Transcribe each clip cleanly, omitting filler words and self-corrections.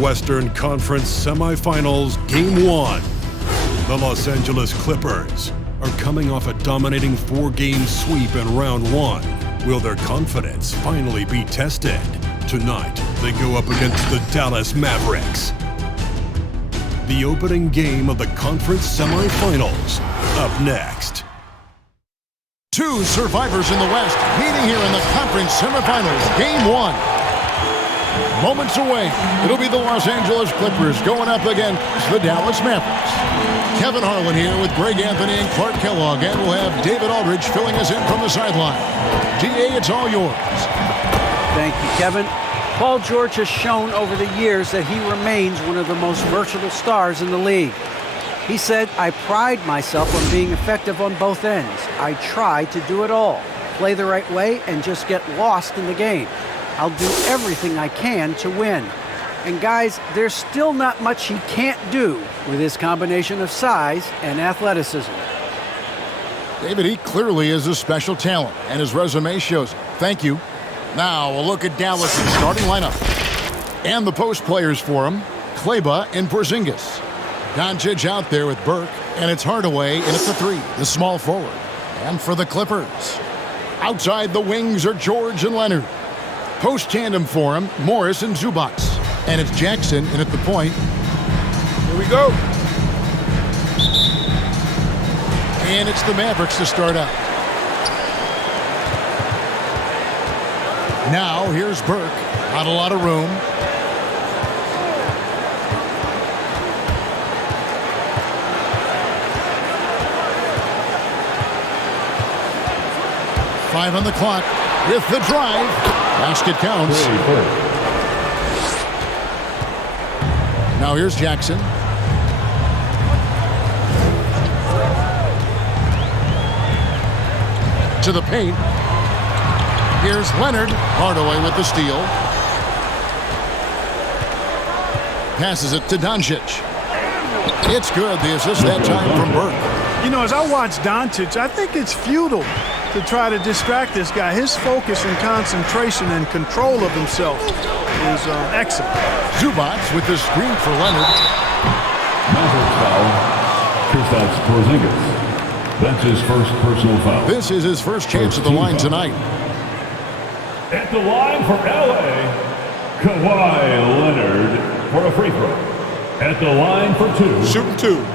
Western Conference Semifinals, Game 1. The Los Angeles Clippers are coming off a dominating 4-game sweep in Round 1. Will their confidence finally be tested? Tonight, they go up against the Dallas Mavericks. The opening game of the conference semifinals, up next. Two survivors in the West meeting here in the conference semifinals, Game 1. Moments away, it'll be the Los Angeles Clippers going up against the Dallas Mavericks. Kevin Harlan here with Greg Anthony and Clark Kellogg, and we'll have David Aldridge filling us in from the sideline. DA, it's all yours. Thank you, Kevin. Paul George has shown over the years that he remains one of the most versatile stars in the league. He said, "I pride myself on being effective on both ends. I try to do it all, play the right way, and just get lost in the game. I'll do everything I can to win." And guys, there's still not much he can't do with his combination of size and athleticism. David, he clearly is a special talent, and his resume shows it. Thank you. Now, a look at Dallas' starting lineup. And the post players for him, Kleba and Porzingis. Doncic out there with Burke, and it's Hardaway, and it's a 3, the small forward. And for the Clippers, outside the wings are George and Leonard. Post tandem for him, Morris and Zubac. And it's Jackson in at the point. Here we go. And it's the Mavericks to start out. Now, here's Burke. Not a lot of room. Five on the clock with the drive. Basket counts. Now here's Jackson. To the paint. Here's Leonard. Hardaway with the steal. Passes it to Doncic. It's good. The assist that time from Burke. You know, as I watch Doncic, I think it's futile to try to distract this guy. His focus and concentration and control of himself is excellent. Zubac with the screen for Leonard. Mavericks foul. Kristaps Porzingis. That's his first personal foul. This is his first chance at the line tonight. At the line for LA, Kawhi Leonard for a free throw. At the line for 2. Shooting 2.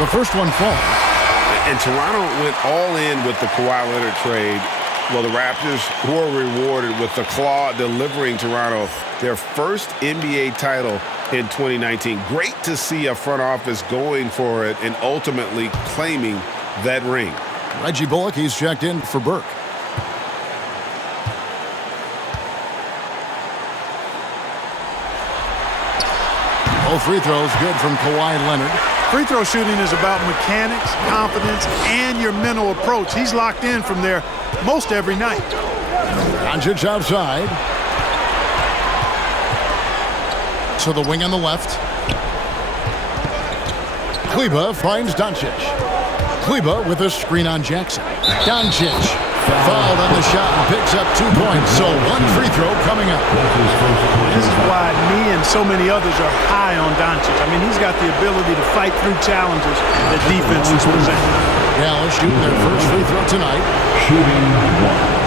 The first one falls. And Toronto went all in with the Kawhi Leonard trade. Well, the Raptors were rewarded with the claw delivering Toronto their first NBA title in 2019. Great to see a front office going for it and ultimately claiming that ring. Reggie Bullock, he's checked in for Burke. All free throws good from Kawhi Leonard. Free throw shooting is about mechanics, confidence, and your mental approach. He's locked in from there most every night. Doncic outside. To the wing on the left. Kleba finds Doncic. Kleba with a screen on Jackson. Doncic fouled on the shot and picks up 2 points. So one free throw coming up. This is why me and so many others are high on Doncic. I mean, he's got the ability to fight through challenges that defenses present. Dallas shooting their first free throw tonight. Shooting 1.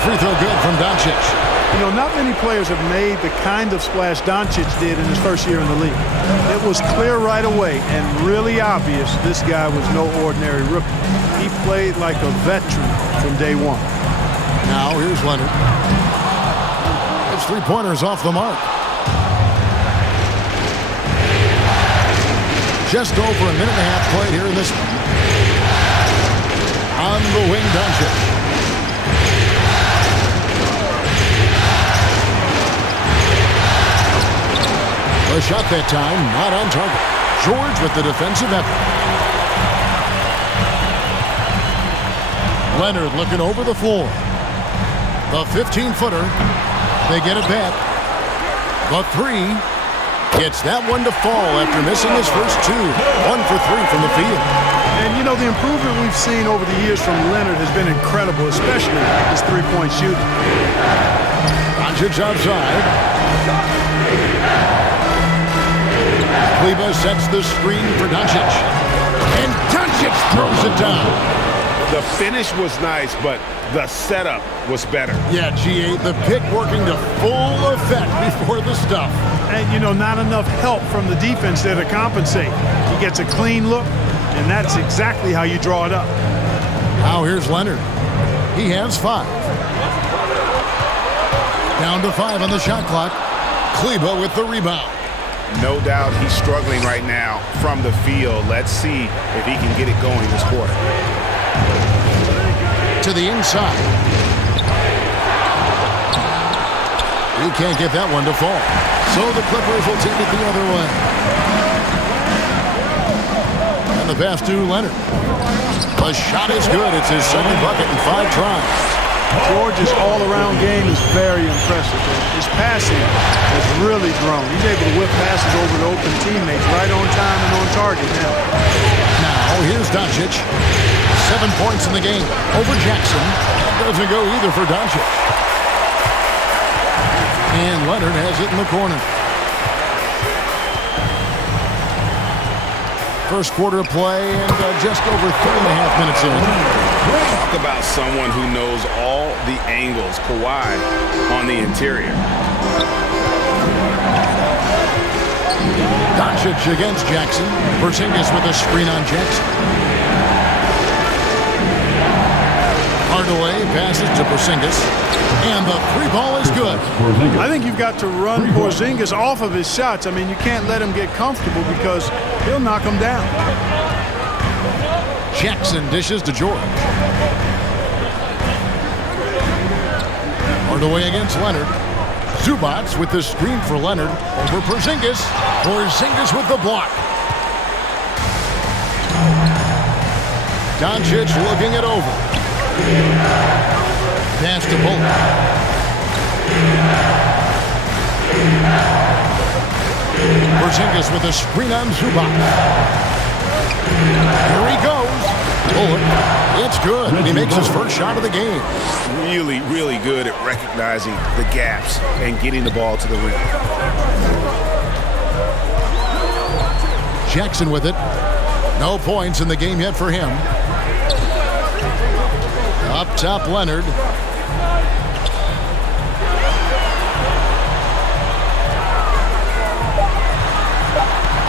Free throw good from Doncic. You know, not many players have made the kind of splash Doncic did in his first year in the league. It was clear right away and really obvious this guy was no ordinary rookie. He played like a veteran from day one. Now here's Leonard. It's three-pointers off the mark. Just over a minute and a half played here in this one. On the wing, Doncic. A shot that time, not on target. George with the defensive effort. Leonard looking over the floor. The 15-footer. They get it back. The three. Gets that one to fall after missing his first two. 1 for 3 from the field. And, you know, the improvement we've seen over the years from Leonard has been incredible, especially his three-point shooting. Doncic outside. Kleba sets the screen for Doncic. And Doncic throws it down. The finish was nice, but the setup was better. Yeah, GA, the pick working to full effect before the stuff. And, you know, not enough help from the defense there to compensate. He gets a clean look, and that's exactly how you draw it up. Now here's Leonard. He has 5. Down to 5 on the shot clock. Kleba with the rebound. No doubt he's struggling right now from the field. Let's see if he can get it going this quarter. To the inside. He can't get that one to fall. So the Clippers will take it the other way. And the pass to Leonard. The shot is good. It's his second bucket in 5 tries. George's all-around game is very impressive. His passing has really grown. He's able to whip passes over to open teammates right on time and on target now. Now here's Doncic. 7 points in the game over Jackson. Doesn't go either for Doncic. And Leonard has it in the corner. First quarter play and just over 3.5 minutes in. Talk about someone who knows all the angles. Kawhi on the interior. Doncic against Jackson. Porzingis with a screen on Jackson. Hardaway passes to Porzingis. And the 3-ball is good. I think you've got to run Porzingis off of his shots. I mean, you can't let him get comfortable because he'll knock him down. Jackson dishes to George. Hardaway against Leonard. Zubats with the screen for Leonard. Over Porzingis. Porzingis with the block. Doncic looking it over. Pass to Bullock. Porzingis with a screen on Zubac. Here he goes. Bullock. It's good. And he makes his first shot of the game. Really, really good at recognizing the gaps and getting the ball to the rim. Jackson with it. No points in the game yet for him. Up top, Leonard.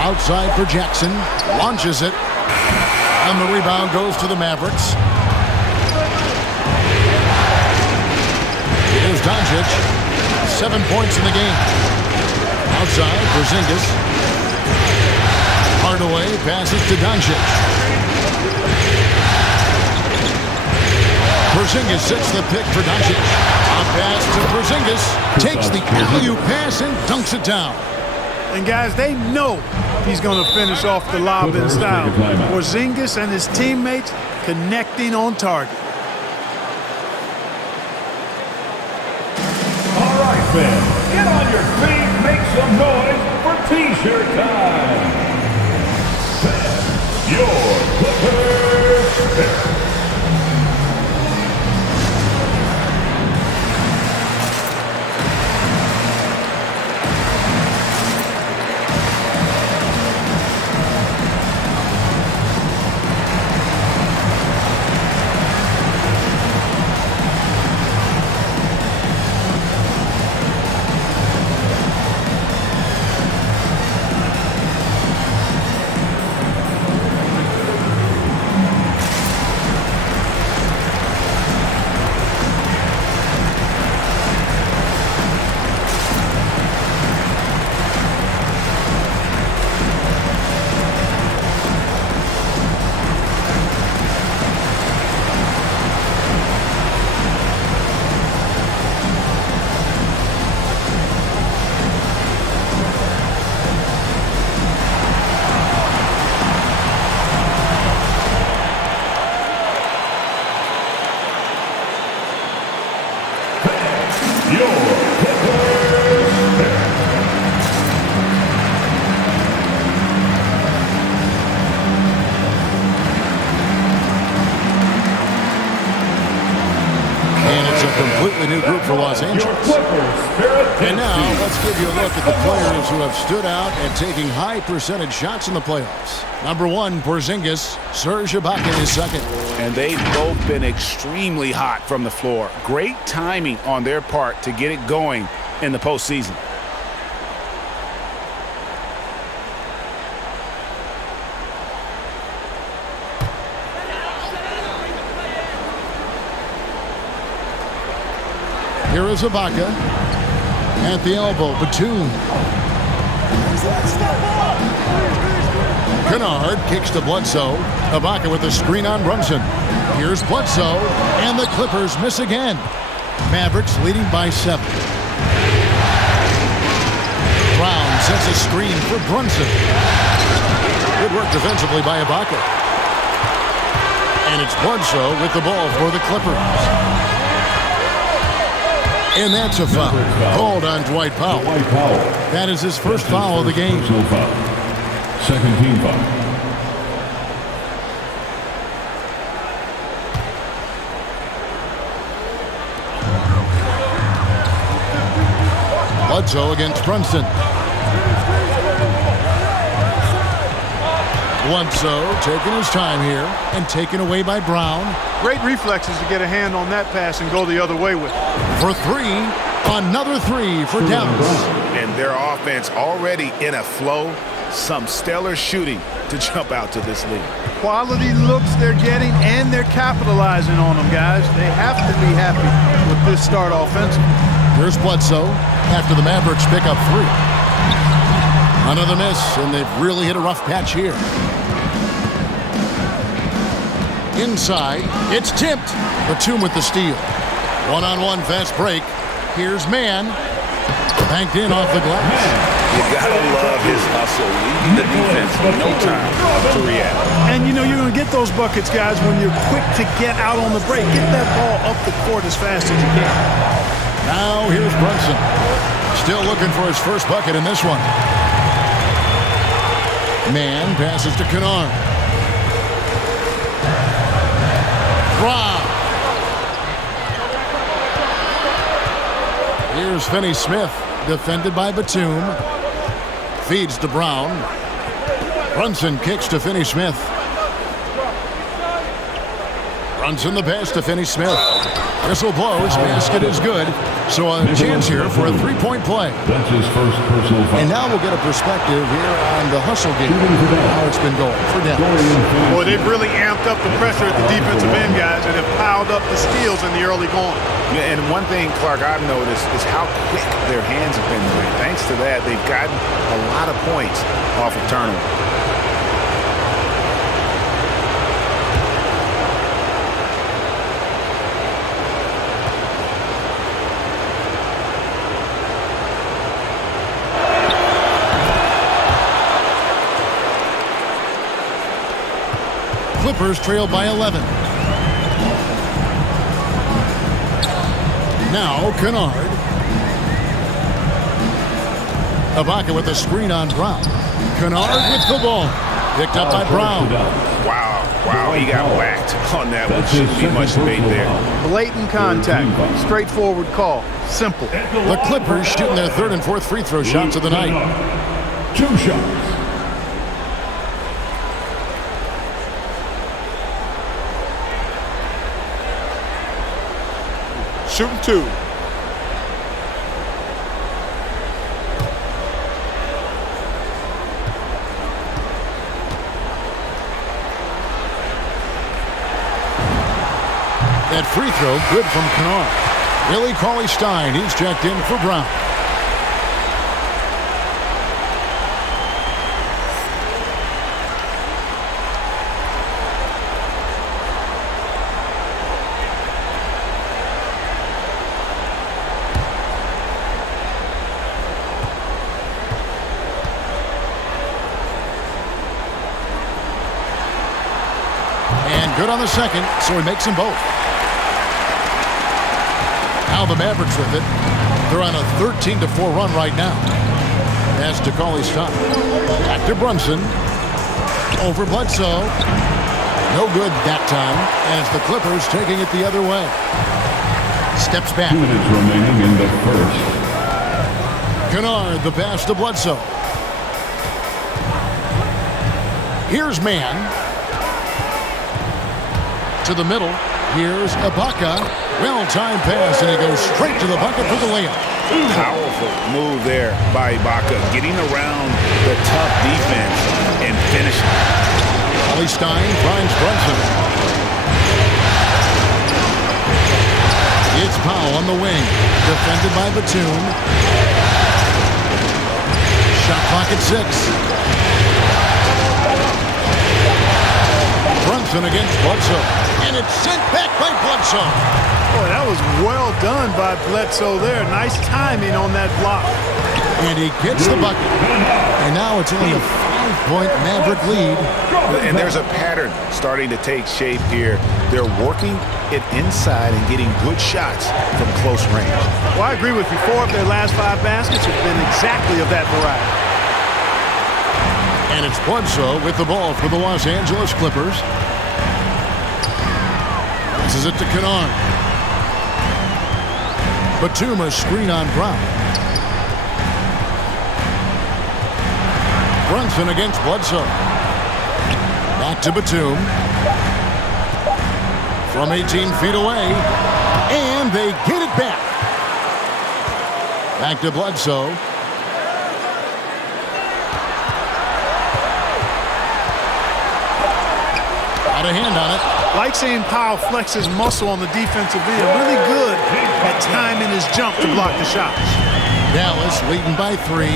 Outside for Jackson. Launches it. And the rebound goes to the Mavericks. Here's Doncic. 7 points in the game. Outside for Porzingis. Hardaway passes to Doncic. Porzingis sets the pick for Doncic. A pass to Porzingis. Takes the alley-oop pass and dunks it down. And guys, they know he's going to finish off the lob in style. Porzingis and his teammates connecting on target. All right, fans, get on your feet, make some noise for T-shirt time. Your Clippers pick. work for Los Angeles. And now let's give you a look at the players who have stood out and taking high percentage shots in the playoffs. Number 1, Porzingis. Serge Ibaka is second. And they've both been extremely hot from the floor. Great timing on their part to get it going in the postseason. Here is Ibaka. At the elbow, Batum. Kennard kicks to Bledsoe. Ibaka with a screen on Brunson. Here's Bledsoe, and the Clippers miss again. Mavericks leading by 7. Brown sets a screen for Brunson. Good work defensively by Ibaka. And it's Bledsoe with the ball for the Clippers. And that's a foul called on Dwight Powell. That is his first foul of the game. Second team foul. Bledsoe against Brunson. Bledsoe taking his time here and taken away by Brown. Great reflexes to get a hand on that pass and go the other way with it. For 3, another 3 for Dallas. And their offense already in a flow. Some stellar shooting to jump out to this lead. Quality looks they're getting, and they're capitalizing on them, guys. They have to be happy with this start offensively. Here's Bledsoe after the Mavericks pick up 3. Another miss, and they've really hit a rough patch here. Inside, it's tipped. Batum with the steal. One-on-one fast break. Here's Mann. Banked in off the glass. You gotta love his hustle, leading the defense with no time to react. And you know you're gonna get those buckets, guys, when you're quick to get out on the break. Get that ball up the court as fast as you can. Now here's Brunson. Still looking for his first bucket in this one. Mann passes to Kennard. Brown. Here's Finney-Smith, defended by Batum. Feeds to Brown. Brunson kicks to Finney-Smith. Brunson the pass to Finney-Smith. Whistle blows, basket is good. So a chance here for a 3-point play. That's his first personal foul. And now we'll get a perspective here on the hustle game. How it's been going for Dallas. Boy, they've really amped up the pressure at the defensive end, guys, and have piled up the steals in the early going. Yeah, and one thing, Clark, I've noticed is how quick their hands have been moving. Thanks to that, they've gotten a lot of points off of turnover. Clippers trail by 11. Now Kennard. Ibaka with a screen on Brown. Kennard with the ball. Picked up by Brown. Wow, he got whacked on that one. Shouldn't be much debate there. Blatant contact. Straightforward call. Simple. The Clippers shooting their 3rd and 4th free throw shots of the night. 2 shots. Shooting 2. That free throw good from Kennard. Billy Cauley-Stein, he's checked in for Brown. Good on the second, so he makes them both. Now the Mavericks with it. They're on a 13-4 run right now. As to Cauley-Stein. Back to Brunson. Over Bledsoe. No good that time, as the Clippers taking it the other way. Steps back. 2 minutes remaining in the first. Kennard, the pass to Bledsoe. Here's Mann. To the middle. Here's Ibaka. Well-timed pass, and he goes straight to the bucket for the layup. Powerful move there by Ibaka, getting around the tough defense and finishing. Ollie Stein finds Brunson. It's Powell on the wing. Defended by Batum. Shot clock at 6. Brunson against Bledsoe. And it's sent back by Bledsoe. Boy, that was well done by Bledsoe there. Nice timing on that block. And he gets the bucket. And now it's only a 5-point Maverick lead. And there's a pattern starting to take shape here. They're working it inside and getting good shots from close range. Well, I agree with you. 4 of their last 5 baskets have been exactly of that variety. And it's Bledsoe with the ball for the Los Angeles Clippers. Passes it to Kennard. Batum a screen on Brown. Brunson against Bledsoe. Back to Batum. From 18 feet away. And they get it back. Back to Bledsoe. Got a hand on it. Like seeing Powell flex his muscle on the defensive end. Really good at timing his jump to block the shots. Dallas leading by 3.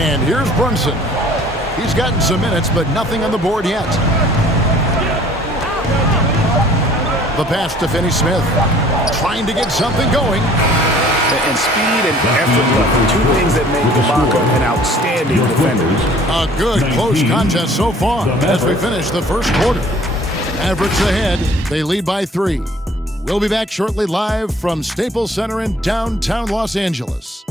And here's Brunson. He's gotten some minutes, but nothing on the board yet. The pass to Finney-Smith. Trying to get something going. And speed and effort level, 2 things that make Ibaka an outstanding defender. A good close contest so far as we finish the first quarter. Mavericks ahead. They lead by 3. We'll be back shortly live from Staples Center in downtown Los Angeles.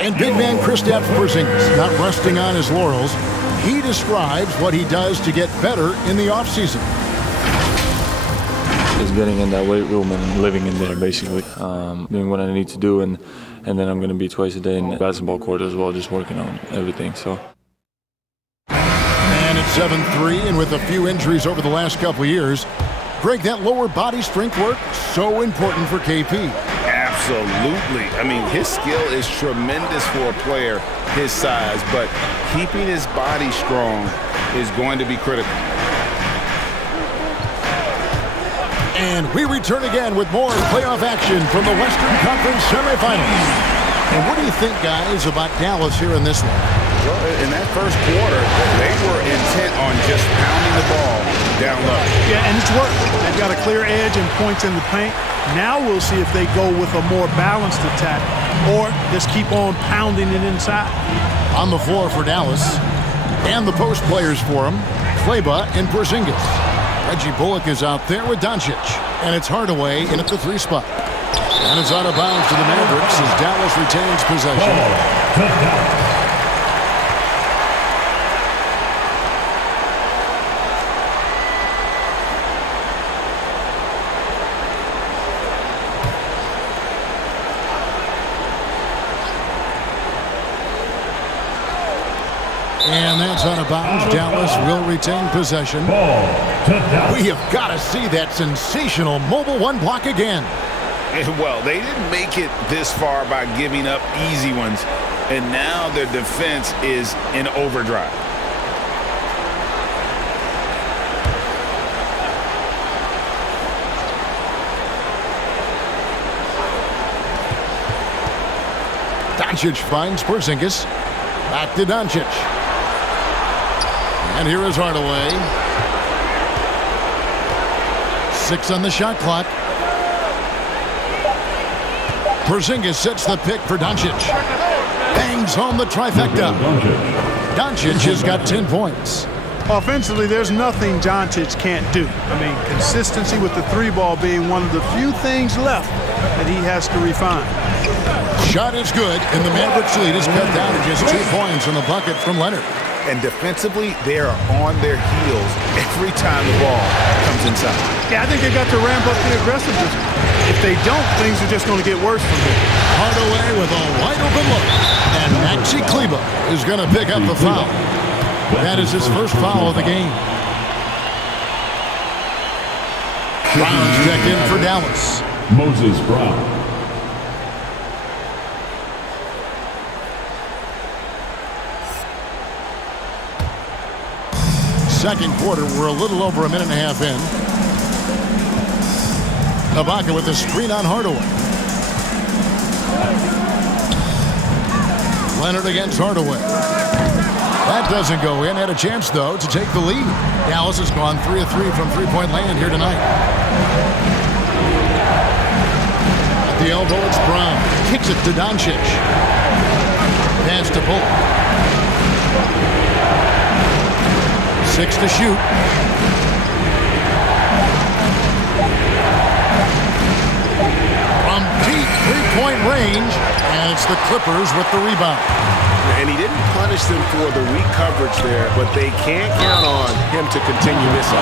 And big man Kristaps Porzingis not resting on his laurels. He describes what he does to get better in the offseason. Just getting in that weight room and living in there, basically. Doing what I need to do, and then I'm going to be twice a day in the basketball court as well, just working on everything. So. And it's 7-3, and with a few injuries over the last couple of years, Greg, that lower body strength work, so important for KP. Absolutely. I mean, his skill is tremendous for a player his size, but keeping his body strong is going to be critical. And we return again with more playoff action from the Western Conference semifinals. And what do you think, guys, about Dallas here in this one? Well, in that first quarter, they were intent on just pounding the ball down low. Yeah, and it's worked. They've got a clear edge and points in the paint. Now we'll see if they go with a more balanced attack or just keep on pounding it inside. On the floor for Dallas, and the post players for him, Kleba and Porzingis. Reggie Bullock is out there with Doncic, and it's Hardaway in at the 3 spot. And it's out of bounds to the Mavericks as Dallas retains possession. And that's out of bounds. Dallas will retain possession. We have got to see that sensational mobile 1 block again. Well, they didn't make it this far by giving up easy ones, and now their defense is in overdrive. Doncic finds Porzingis. Back to Doncic. And here is Hardaway. 6 on the shot clock. Porzingis sets the pick for Doncic. Bangs home the trifecta. Doncic has got 10 points. Offensively, there's nothing Doncic can't do. I mean, consistency with the three ball being one of the few things left that he has to refine. Shot is good, and the Mavericks lead is cut down to just 2 points in the bucket from Leonard. And defensively, they are on their heels every time the ball comes inside. Yeah, I think they've got to ramp up the aggressiveness. If they don't, things are just going to get worse from here. Hardaway with a wide open look, and Maxi Kleber is going to pick up the foul. That is his first foul of the game. Brown's checked in for Dallas. Moses Brown. Second quarter, we're a little over a minute and a half in. Ibaka with the screen on Hardaway. Leonard against Hardaway. That doesn't go in. Had a chance, though, to take the lead. Dallas has gone 3 of 3 from three-point land here tonight. At the elbow, it's Brown. Kicks it to Doncic. Pass to Bullock. 6 to shoot. From deep three-point range, and it's the Clippers with the rebound. And he didn't punish them for the weak coverage there, but they can't count on him to continue missing.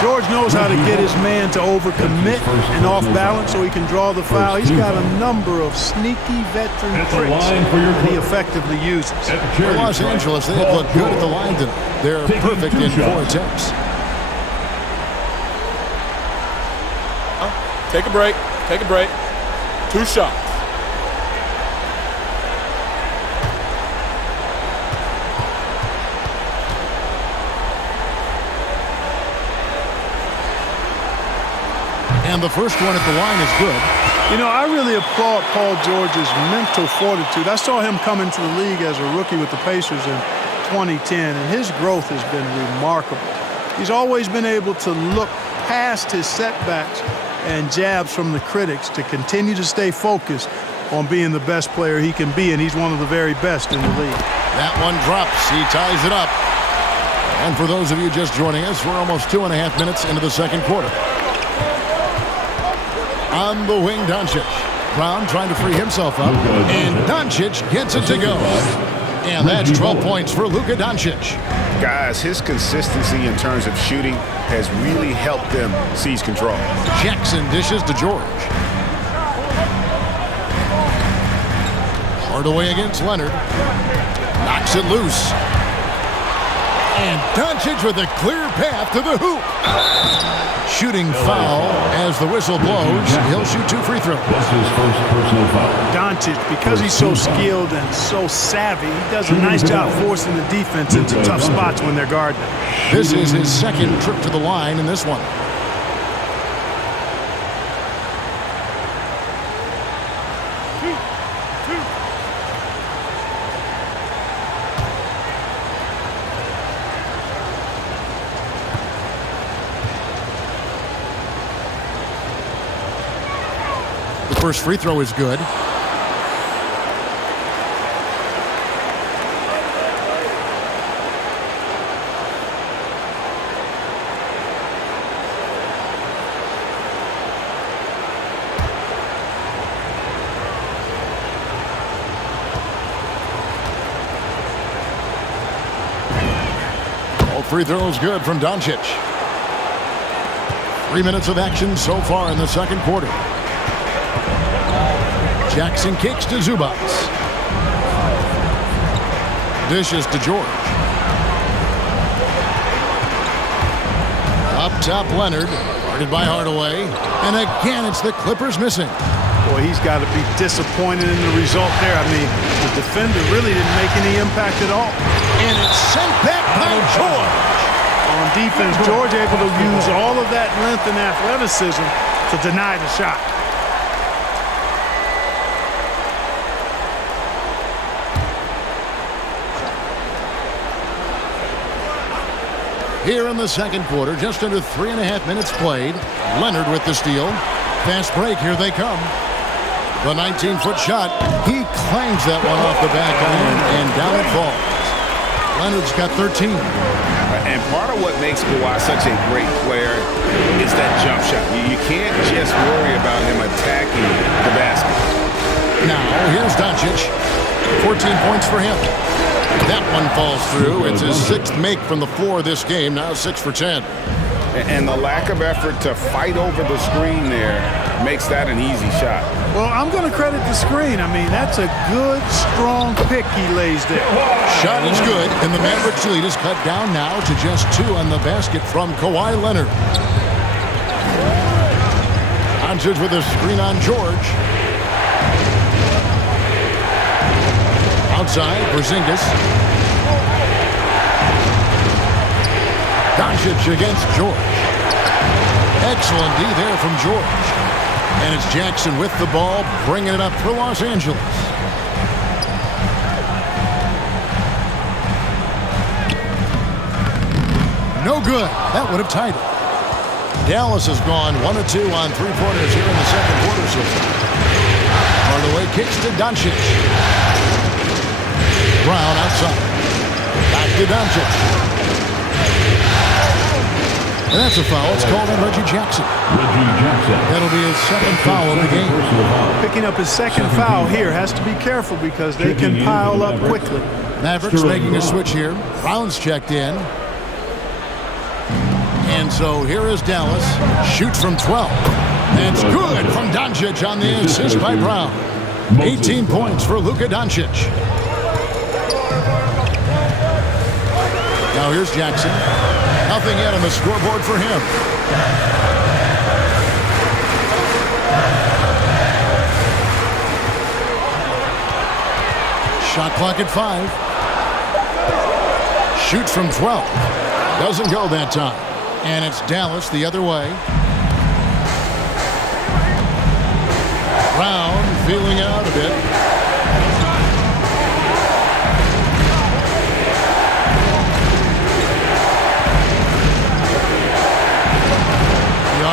George knows how to get his man to overcommit and off balance so he can draw the foul. He's got a number of sneaky veteran tricks that he effectively uses. For Los Angeles, they have looked good at the line tonight. They're perfect in 4 attempts. Take a break. Take a break. 2 shots. And the first one at the line is good. You know, I really applaud Paul George's mental fortitude. I saw him come into the league as a rookie with the Pacers in 2010, and his growth has been remarkable. He's always been able to look past his setbacks and jabs from the critics to continue to stay focused on being the best player he can be, and he's one of the very best in the league. That one drops. He ties it up. And for those of you just joining us, we're almost 2.5 minutes into the second quarter. On the wing, Doncic. Brown trying to free himself up, and Doncic gets it to go. And that's 12 points for Luka Doncic. Guys, his consistency in terms of shooting has really helped them seize control. Jackson dishes to George. Hardaway against Leonard. Knocks it loose. And Doncic with a clear path to the hoop. Shooting foul as the whistle blows. He'll shoot 2 free throws. That's his first personal foul. Doncic, because he's so skilled and so savvy, he does a nice job forcing the defense into tough spots when they're guarding him. This is his second trip to the line in this one. First free throw is good. All free throws good from Doncic. 3 minutes of action so far in the second quarter. Jackson kicks to Zubac. Dishes to George. Up top, Leonard. Guarded by Hardaway. And again, it's the Clippers missing. Boy, he's got to be disappointed in the result there. I mean, the defender really didn't make any impact at all. And it's sent back by George. On defense, George able to use all of that length and athleticism to deny the shot. Here in the second quarter, just under 3.5 minutes played. Leonard with the steal. Fast break, here they come. The 19-foot shot. He clangs that one off the back iron, and down it falls. Leonard's got 13. And part of what makes Kawhi such a great player is that jump shot. You can't just worry about him attacking the basket. Now, here's Doncic. 14 points for him. That one falls through. It's his 6th make from the floor this game. Now 6 for 10. And the lack of effort to fight over the screen there makes that an easy shot. Well, I'm going to credit the screen. I mean, that's a good, strong pick he lays there. Shot is good, and the Mavericks lead is cut down now to just 2 on the basket from Kawhi Leonard. Doncic with a screen on George. Outside, Porzingis. Doncic against George. Excellent D there from George. And it's Jackson with the ball, bringing it up for Los Angeles. No good. That would have tied it. Dallas has gone 1 of 2 on 3-pointers here in the second quarter so far. Hardaway kicks to Doncic. Brown outside. Back to Doncic. And that's a foul. It's called on Reggie Jackson. That'll be his 2nd foul of the game. Picking up his 2nd foul here. Has to be careful because they can pile up quickly. Mavericks making a switch here. Brown's checked in. And so here is Dallas. Shoots from 12. That's good from Doncic on the assist by Brown. 18 points for Luka Doncic. Now here's Jackson. Nothing yet on the scoreboard for him. Shot clock at 5. Shoots from 12. Doesn't go that time. And it's Dallas the other way. Brown feeling out a bit.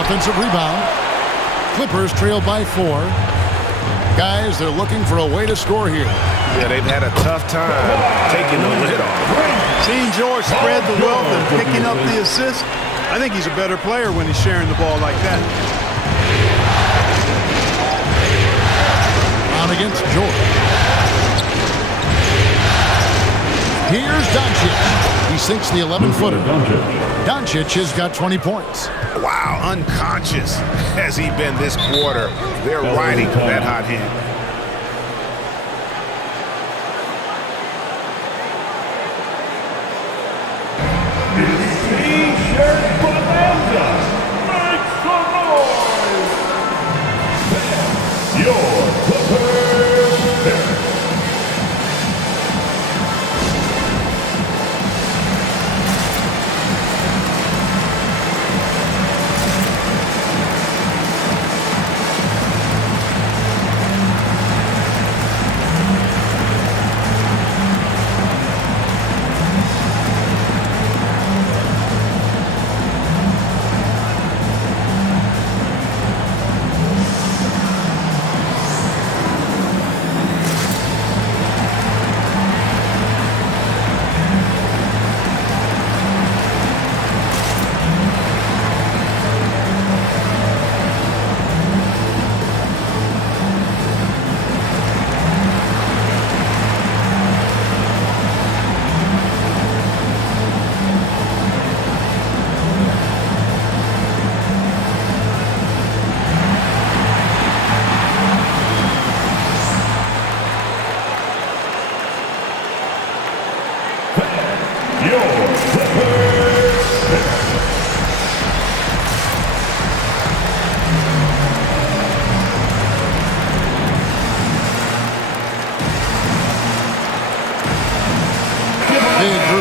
Offensive rebound. Clippers trail by 4. Guys, they're looking for a way to score here. Yeah, they've had a tough time taking the lid off. Seeing George spread the wealth and picking up the assist, I think he's a better player when he's sharing the ball like that. On against George. Here's Doncic. He sinks the 11-footer. Doncic has got 20 points. Wow, unconscious has he been this quarter. They're riding that hot hand. T-shirt bonanza. Make some noise. Your Clippers pick.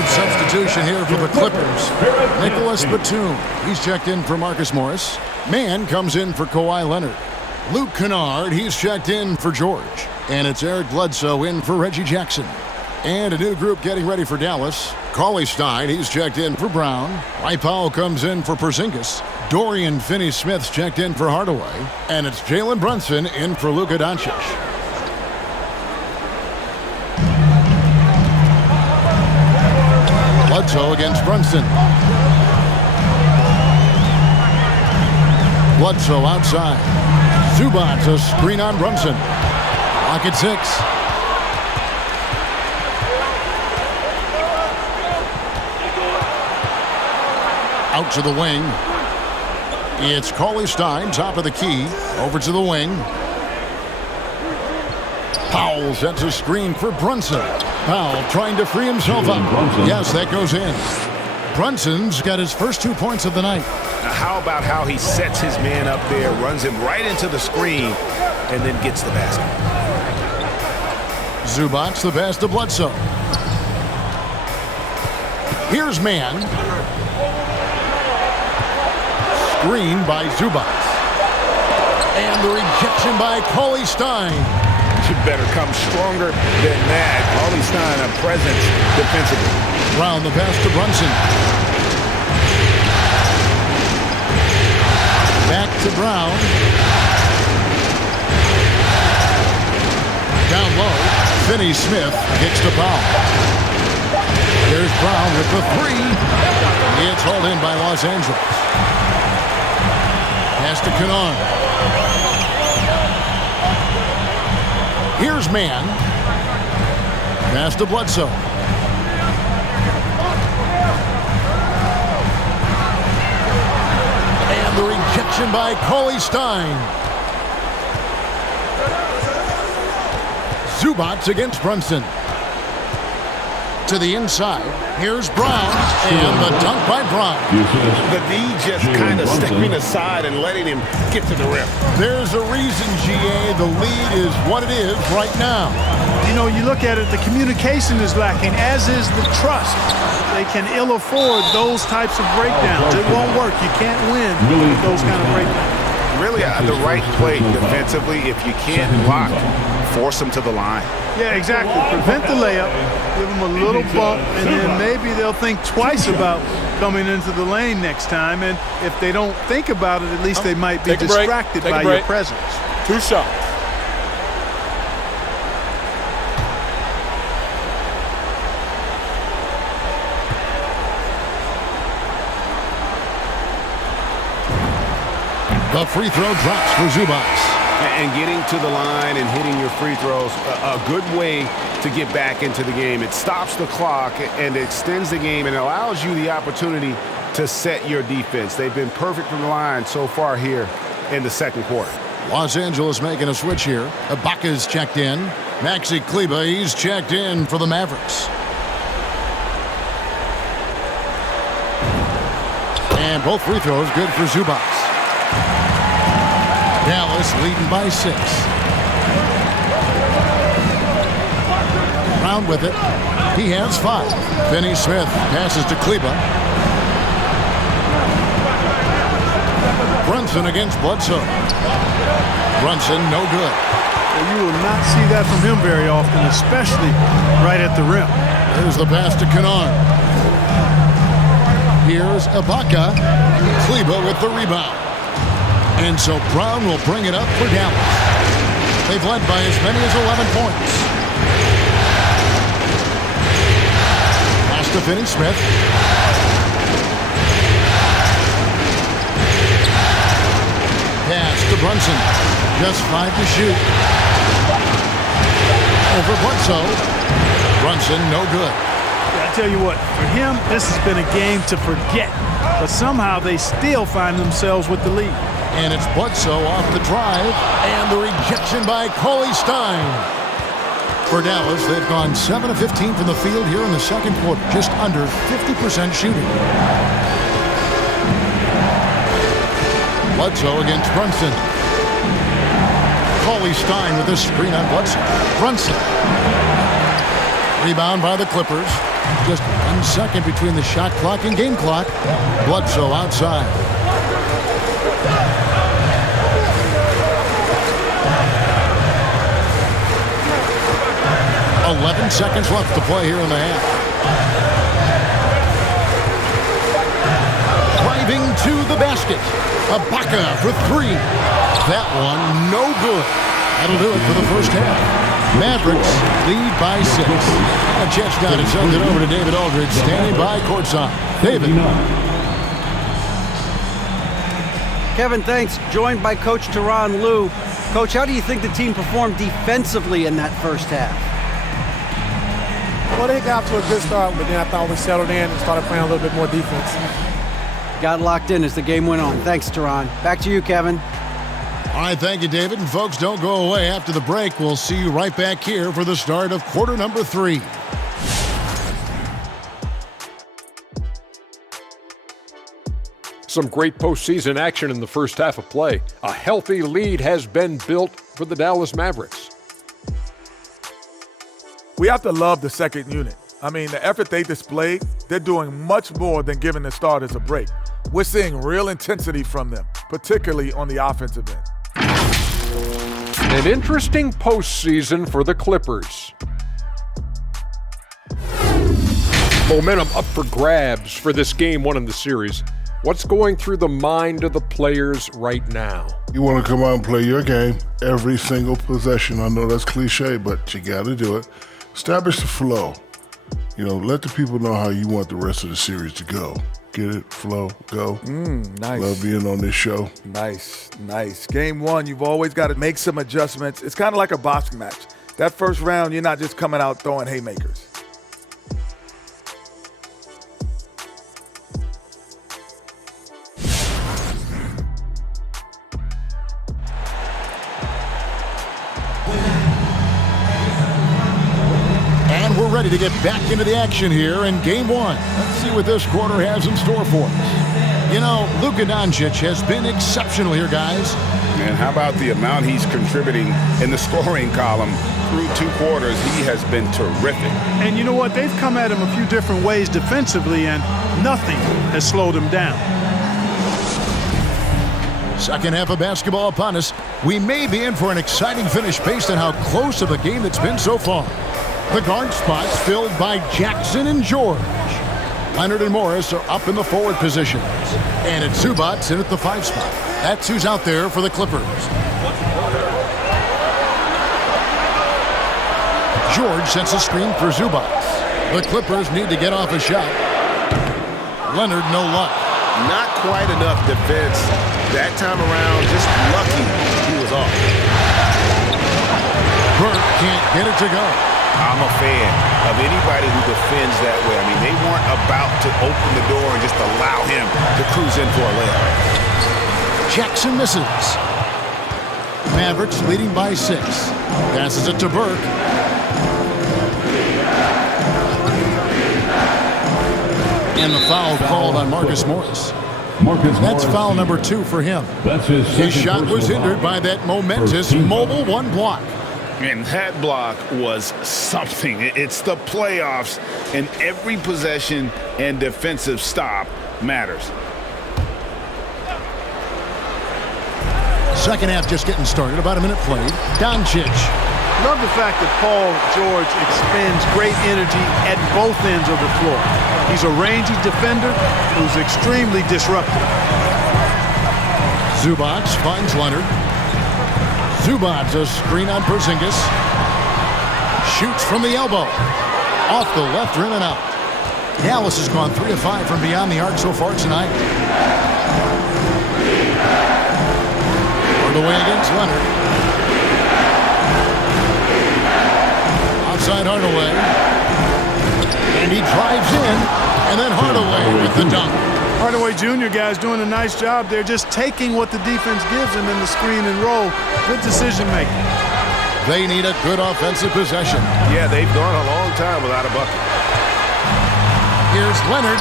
Substitution here for the Clippers. Nicholas Batum. He's checked in for Marcus Morris. Mann comes in for Kawhi Leonard. Luke Kennard, he's checked in for George. And it's Eric Bledsoe in for Reggie Jackson. And a new group getting ready for Dallas. Cauley Stein, he's checked in for Brown. Dwight Powell comes in for Porzingis. Dorian Finney-Smith's checked in for Hardaway. And it's Jalen Brunson in for Luka Doncic. Bledsoe against Brunson. Bledsoe outside. Zubac a screen on Brunson. Lock at 6. Out to the wing. It's Cauley Stein, top of the key. Over to the wing. Powell sets a screen for Brunson. Powell trying to free himself up. Yes, that goes in. Brunson's got his first 2 points of the night. Now how about how he sets his man up there, runs him right into the screen, and then gets the basket. Zubac the pass to Bledsoe. Here's man. Screen by Zubac. And the rejection by Cauley Stein. You better come stronger than that. Cauley Stein, a presence defensively. Brown the pass to Brunson. Back to Brown. Down low. Finney Smith kicks to Powell. There's Brown with the 3. It's hauled in by Los Angeles. Pass to Canard. Here's man. Pass to Bledsoe. And the rejection by Cauley Stein. Zubac against Brunson. To the inside. Here's Brown. And the dunk by Brown. The D just kind of stepping aside and letting him get to the rim. There's a reason, GA, the lead is what it is right now. You know, you look at it, the communication is lacking, as is the trust. They can ill afford those types of breakdowns. It won't work. You can't win with those kind of breakdowns. Really the right play defensively. If you can't block, force them to the line. Yeah, exactly. Prevent the layup, give them a little bump, and then maybe they'll think twice about coming into the lane next time. And if they don't think about it, at least they might be distracted by your presence. 2 shots. The free throw drops for Zubac. And getting to the line and hitting your free throws, a good way to get back into the game. It stops the clock and extends the game and allows you the opportunity to set your defense. They've been perfect from the line so far here in the second quarter. Los Angeles making a switch here. Ibaka's checked in. Maxi Kleber, he's checked in for the Mavericks. And both free throws good for Zubac. Dallas leading by 6. Brown with it. He has 5. Finney Smith passes to Kleber. Brunson against Bledsoe. Brunson no good. Well, you will not see that from him very often, especially right at the rim. There's the pass to Canard. Here's Ibaka. Kleber with the rebound. And so Brown will bring it up for Dallas. They've led by as many as 11 points. Pass to Finney Smith. Pass to Brunson. Just 5 to shoot. Over Bledsoe. Brunson no good. Yeah, I tell you what, for him, this has been a game to forget. But somehow they still find themselves with the lead. And it's Bledsoe off the drive, and the rejection by Cauley Stein. For Dallas, they've gone 7 of 15 from the field here in the second quarter, just under 50% shooting. Bledsoe against Brunson. Cauley Stein with a screen on Bledsoe. Brunson. Rebound by the Clippers. Just 1 second between the shot clock and game clock. Bledsoe outside. 11 seconds left to play here in the half. Driving to the basket. Ibaka for 3. That one no good. That'll do it for the first half. Mavericks lead by 6. A chance down to send it over to David Aldridge, standing by courtside. David. Kevin, thanks. Joined by Coach Tyronn Lue. Coach, how do you think the team performed defensively in that first half? Well, they got to a good start, but then I thought we settled in and started playing a little bit more defense. Got locked in as the game went on. Thanks, Tyronn. Back to you, Kevin. All right, thank you, David. And folks, don't go away. After the break, we'll see you right back here for the start of quarter number 3. Some great postseason action in the first half of play. A healthy lead has been built for the Dallas Mavericks. We have to love the second unit. I mean, the effort they displayed, they're doing much more than giving the starters a break. We're seeing real intensity from them, particularly on the offensive end. An interesting postseason for the Clippers. Momentum up for grabs for this game 1 in the series. What's going through the mind of the players right now? You want to come out and play your game every single possession. I know that's cliche, but you got to do it. Establish the flow. You know, let the people know how you want the rest of the series to go. Get it, flow, go. Nice. Love being on this show. Nice. Game 1, you've always got to make some adjustments. It's kind of like a boxing match. That first round, you're not just coming out throwing haymakers. We're ready to get back into the action here in game 1. Let's see what this quarter has in store for us. You know, Luka Doncic has been exceptional here, guys. And how about the amount he's contributing in the scoring column through 2 quarters? He has been terrific. And you know what? They've come at him a few different ways defensively, and nothing has slowed him down. Second half of basketball upon us. We may be in for an exciting finish based on how close of a game it's been so far. The guard spots filled by Jackson and George. Leonard and Morris are up in the forward positions. And it's Zubac in at the 5 spot. That's who's out there for the Clippers. George sends a screen for Zubac. The Clippers need to get off a shot. Leonard, no luck. Not quite enough defense that time around. Just lucky he was off. Burke can't get it to go. I'm a fan of anybody who defends that way. I mean, they weren't about to open the door and just allow him to cruise in for a layup. Jackson misses. Mavericks leading by 6. Passes it to Burke. And the foul called on Marcus Morris. That's foul number 2 for him. His shot was hindered by that momentous mobile 1 block. And that block was something. It's the playoffs, and every possession and defensive stop matters. Second half just getting started. About a minute played. Doncic. Love the fact that Paul George expends great energy at both ends of the floor. He's a rangy defender who's extremely disruptive. Zubac finds Leonard. Zubac a screen on Porzingis. Shoots from the elbow. Off the left rim and out. Dallas has gone 3 of 5 from beyond the arc so far tonight. Turned away against Leonard. Outside Hardaway. And he drives in. And then Hardaway with the dunk. Hardaway Jr. guys doing a nice job. They're just taking what the defense gives them in the screen and roll. Good decision making. They need a good offensive possession. Yeah, they've gone a long time without a bucket. Here's Leonard.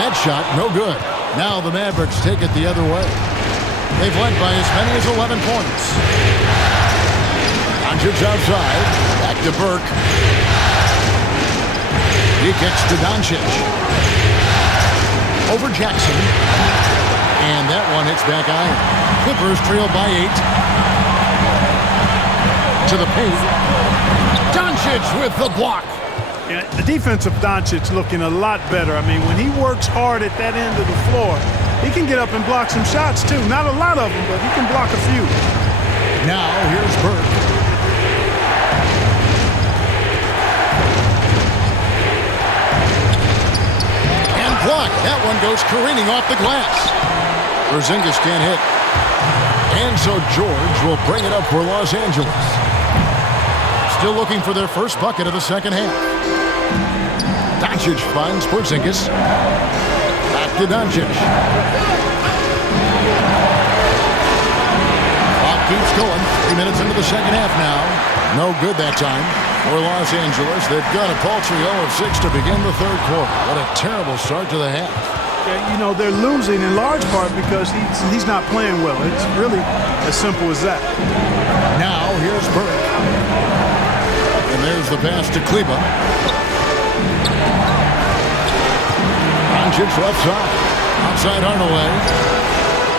That shot, no good. Now the Mavericks take it the other way. They've led by as many as 11 points. Doncic outside. Back to Burke. He kicks to Doncic. Over Jackson. And that one hits back iron. Clippers trail by 8. To the paint. Doncic with the block. Yeah, the defense of Doncic looking a lot better. I mean, when he works hard at that end of the floor, he can get up and block some shots too. Not a lot of them, but he can block a few. Now here's Burke. block. That one goes careening off the glass. Porzingis can't hit. And so George will bring it up for Los Angeles. Still looking for their first bucket of the second half. Doncic finds Porzingis. Back to Doncic. Clock keeps going. 3 minutes into the second half now. No good that time for Los Angeles. They've got a paltry 0-6 to begin the third quarter. What a terrible start to the half. Yeah, you know, they're losing in large part because he's not playing well. It's really as simple as that. Now here's Burke. And there's the pass to Kleber. Doncic left side. Outside Hardaway.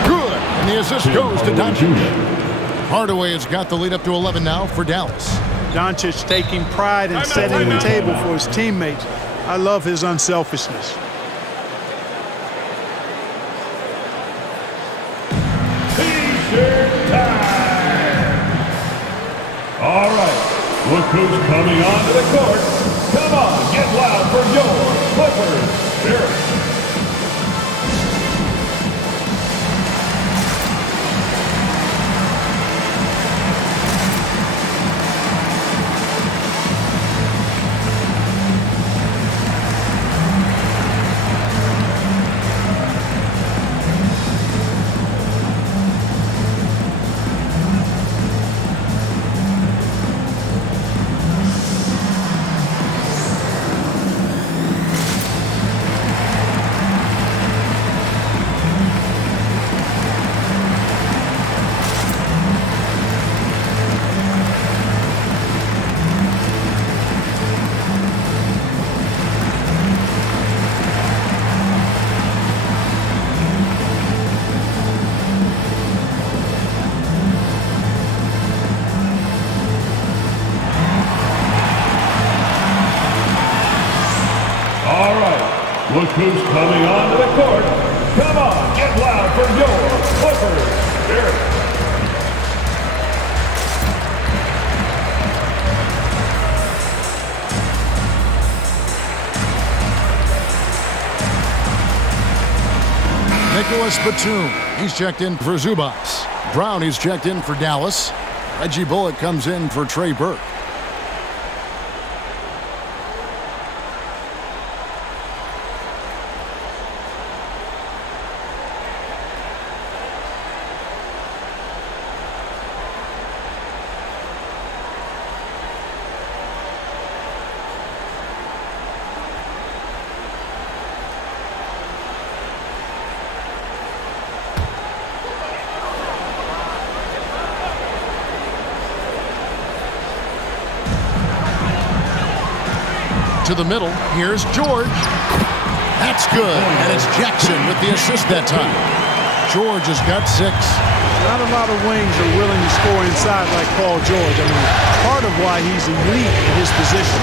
Good. And the assist goes to Doncic. Hardaway has got the lead up to 11 now for Dallas. Doncic taking pride in setting the table for his teammates. I love his unselfishness. T-shirt time. All right, look who's coming onto the court. Come on, get loud for your Clippers Spirit. Look who's coming onto the court. Come on, get loud for your Clippers Spirit. Nicholas Batum. He's checked in for Zubats. Brown, he's checked in for Dallas. Reggie Bullock comes in for Trey Burke. To the middle, here's George. That's good, and it's Jackson with the assist that time. George has got 6. Not a lot of wings are willing to score inside like Paul George. I mean, part of why he's elite in his position.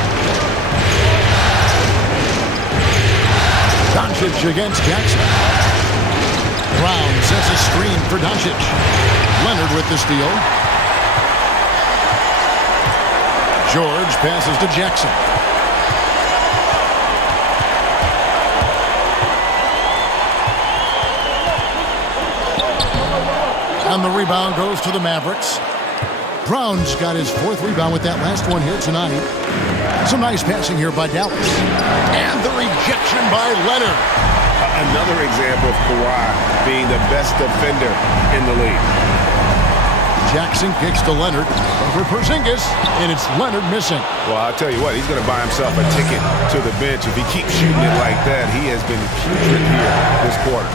Doncic against Jackson. Brown sets a screen for Doncic. Leonard with the steal. George passes to Jackson. And the rebound goes to the Mavericks. Brown's got his 4th rebound with that last one here tonight. Some nice passing here by Dallas. And the rejection by Leonard. Another example of Kawhi being the best defender in the league. Jackson kicks to Leonard over Porzingis, and it's Leonard missing. Well, I'll tell you what, he's going to buy himself a ticket to the bench. If he keeps shooting it like that, he has been putrid here this quarter.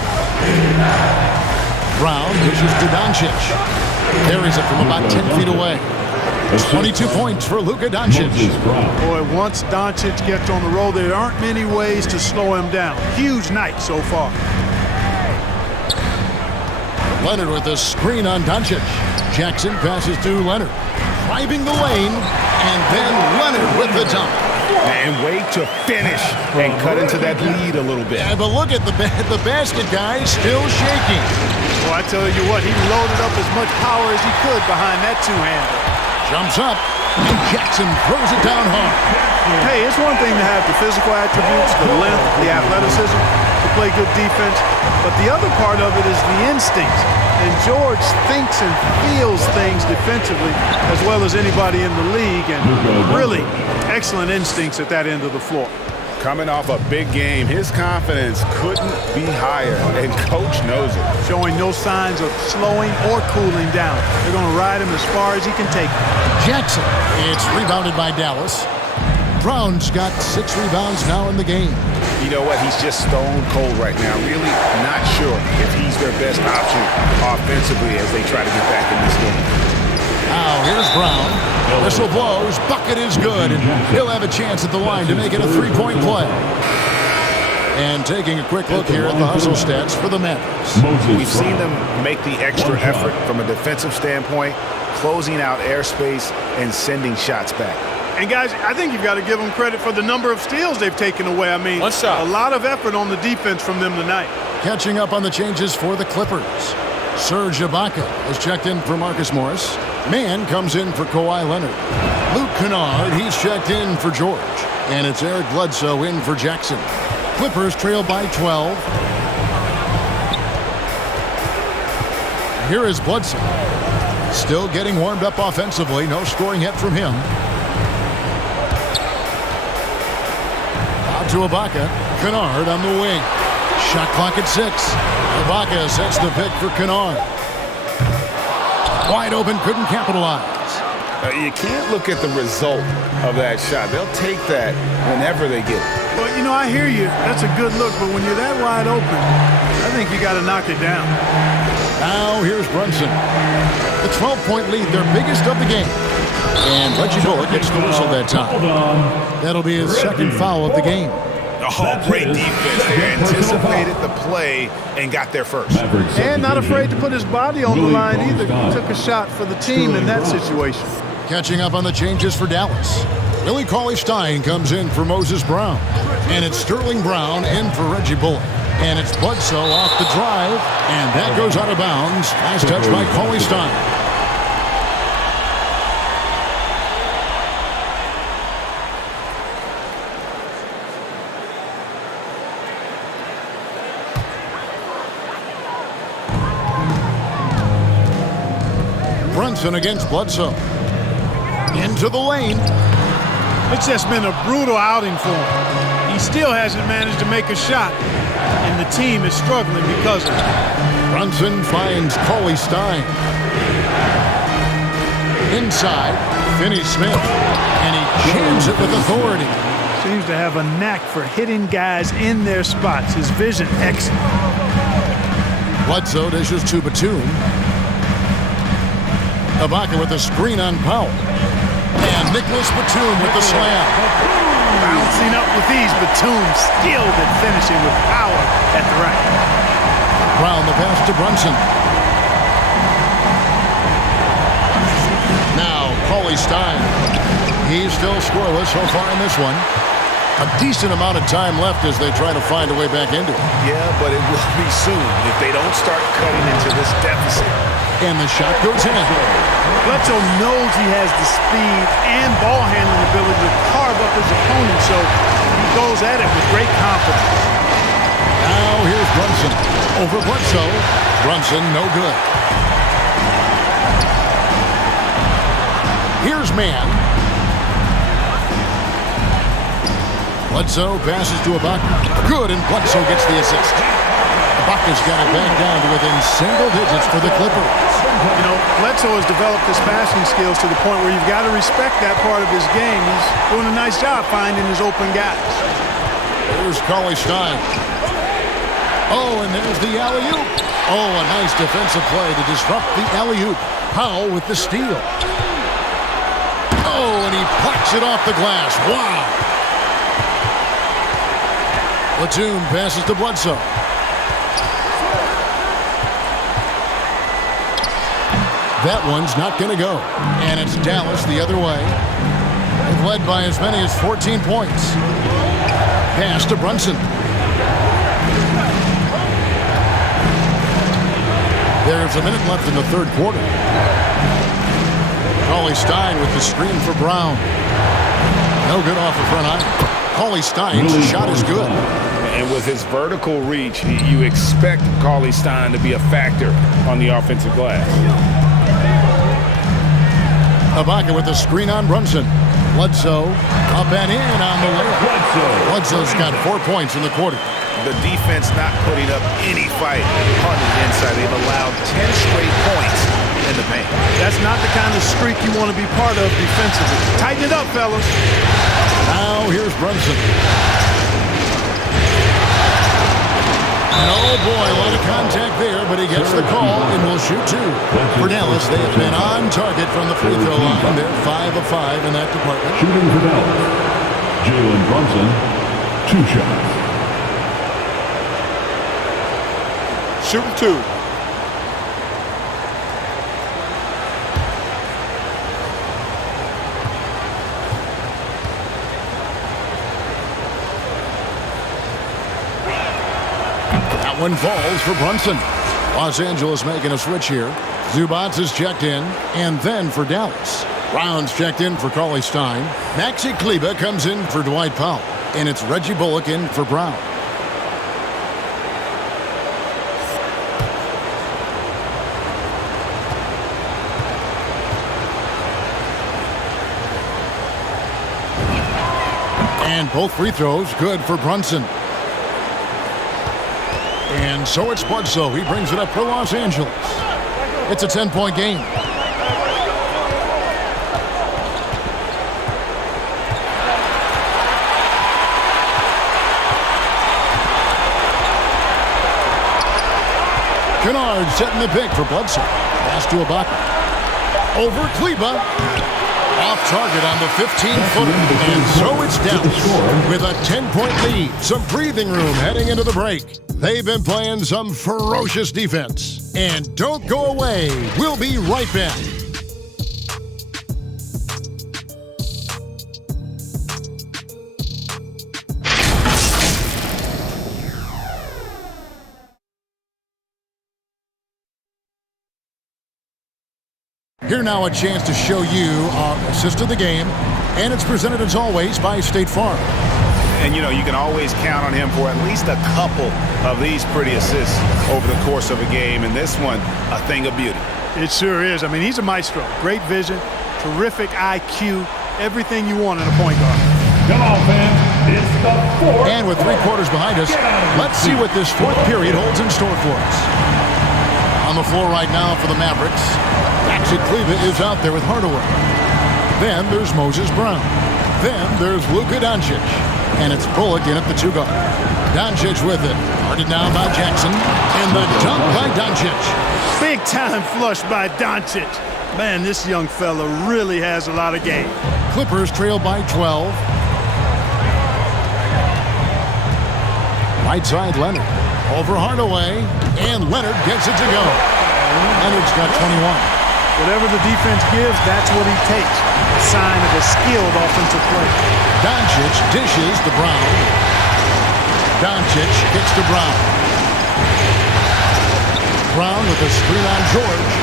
Brown pushes to Doncic. Carries it from about 10 feet away. 22 points for Luka Doncic. Boy, once Doncic gets on the roll, there aren't many ways to slow him down. Huge night so far. Leonard with a screen on Doncic. Jackson passes to Leonard. Driving the lane, and then Leonard with the dunk. And wait to finish and cut into that lead a little bit. Yeah, but look at the basket guy still shaking. Well, I tell you what, he loaded up as much power as he could behind that two-hander. Jumps up, and Jackson throws it down hard. Hey, it's one thing to have the physical attributes, the length, the athleticism, play good defense, but the other part of it is the instincts. And George thinks and feels things defensively as well as anybody in the league, and really excellent instincts at that end of the floor. Coming off a big game, his confidence couldn't be higher, and coach knows it. Showing no signs of slowing or cooling down. They're going to ride him as far as he can take him. Jackson. It's rebounded by Dallas. Brown's got 6 rebounds now in the game. You know what? He's just stone cold right now. Really not sure if he's their best option offensively as they try to get back in this game. Now here's Brown. Whistle blows. Bucket is good. And he'll have a chance at the line to make it a 3-point play. And taking a quick look here at the hustle stats for the Mavericks. We've seen them make the extra effort from a defensive standpoint, closing out airspace and sending shots back. And guys, I think you've got to give them credit for the number of steals they've taken away. I mean, one shot. A lot of effort on the defense from them tonight. Catching up on the changes for the Clippers. Serge Ibaka has checked in for Marcus Morris. Mann comes in for Kawhi Leonard. Luke Kennard, he's checked in for George. And it's Eric Bledsoe in for Jackson. Clippers trail by 12. Here is Bledsoe. Still getting warmed up offensively. No scoring yet from him. Out to Ibaka. Kennard on the wing. Shot clock at 6. Ibaka sets the pick for Kennard. Wide open, couldn't capitalize. You can't look at the result of that shot. They'll take that whenever they get it. Well, you know, I hear you. That's a good look, but when you're that wide open, I think you got to knock it down. Now here's Brunson. The 12-point lead, their biggest of the game. And Reggie Bullock gets the whistle that time. That'll be his second foul of the game. Oh, great defense. They anticipated the play and got there first. And not afraid to put his body on the line either. He took a shot for the team in that situation. Catching up on the changes for Dallas. Billy Cauley-Stein comes in for Moses Brown. And it's Sterling Brown in for Reggie Bullock. And it's Bledsoe off the drive. And that goes out of bounds. Last touch by Cauley-Stein. Brunson against Bledsoe. Into the lane. It's just been a brutal outing for him. He still hasn't managed to make a shot, and the team is struggling because of it. Brunson finds Cauley-Stein. Inside, Finney-Smith, and he jams it with authority. Seems to have a knack for hitting guys in their spots. His vision excellent. Bledsoe dishes to Batum. Ibaka with a screen on Powell. And Nicholas Batum with the slam. Bouncing up with ease, Batum skilled at finishing with power at the rack. Brown the pass to Brunson. Now Cauley-Stein. He's still scoreless so far in this one. A decent amount of time left as they try to find a way back into it. Yeah, but it will be soon if they don't start cutting into this deficit. And the shot goes in. Bledsoe knows he has the speed and ball handling ability to carve up his opponent, so he goes at it with great confidence. Now here's Brunson. Over Bledsoe. Brunson, no good. Here's Mann. Bledsoe passes to Ibaka. Good, and Bledsoe gets the assist. Ibaka's got it back down to within single digits for the Clippers. You know, Bledsoe has developed his passing skills to the point where you've got to respect that part of his game. He's doing a nice job finding his open guys. There's Cauley-Stein. Oh, and there's the alley-oop. Oh, a nice defensive play to disrupt the alley-oop. Powell with the steal. Oh, and he plucks it off the glass. Wow. Batum passes to Bledsoe. That one's not going to go. And it's Dallas the other way. They've led by as many as 14 points. Pass to Brunson. There's a minute left in the third quarter. Cauley-Stein with the screen for Brown. No good off the front iron. Cauley-Stein's shot is good. And with his vertical reach, you expect Cauley-Stein to be a factor on the offensive glass. Ibaka with the screen on Brunson. Bledsoe up and in on the layup. Bledsoe's got 4 points in the quarter. The defense not putting up any fight on the inside. They've allowed 10 straight points in the paint. That's not the kind of streak you want to be part of defensively. Tighten it up, fellas. Now here's Brunson. Oh boy, a lot of contact there, but he gets the call and will shoot 2. For Dallas, they have been on target from the free throw line. They're 5 of 5 in that department. Shooting for Dallas, Jalen Brunson, 2 shots. Shooting 2. One falls for Brunson. Los Angeles making a switch here. Zubac is checked in, and then for Dallas. Brown's checked in for Cauley-Stein. Maxi Kleber comes in for Dwight Powell, and it's Reggie Bullock in for Brown. And both free throws good for Brunson. And so it's Bledsoe. He brings it up for Los Angeles. It's a 10-point game. Kennard setting the pick for Bledsoe. Pass to Ibaka. Over Kleber. Off target on the 15-footer. And so it's Dallas with a 10-point lead. Some breathing room heading into the break. They've been playing some ferocious defense. And don't go away. We'll be right back. Here now a chance to show you our assist of the game. And it's presented as always by State Farm. And, you know, you can always count on him for at least a couple of these pretty assists over the course of a game. And this one, a thing of beauty. It sure is. I mean, he's a maestro. Great vision, terrific IQ, everything you want in a point guard. Come on, fans. It's the fourth. And with 3 quarters behind us, let's see what this fourth period holds in store for us. On the floor right now for the Mavericks, Maxi Kleber is out there with Hardaway. Then there's Moses Brown. Then there's Luka Doncic. And it's Bullock in at the 2 guard. Doncic with it. Guarded now by Jackson. And the dunk by Doncic. Big time flush by Doncic. Man, this young fella really has a lot of game. Clippers trail by 12. Right side Leonard. Over Hardaway. And Leonard gets it to go. Leonard's got 21. Whatever the defense gives, that's what he takes. A sign of a skilled offensive player. Doncic dishes to Brown. Doncic gets to Brown. Brown with a screen on George.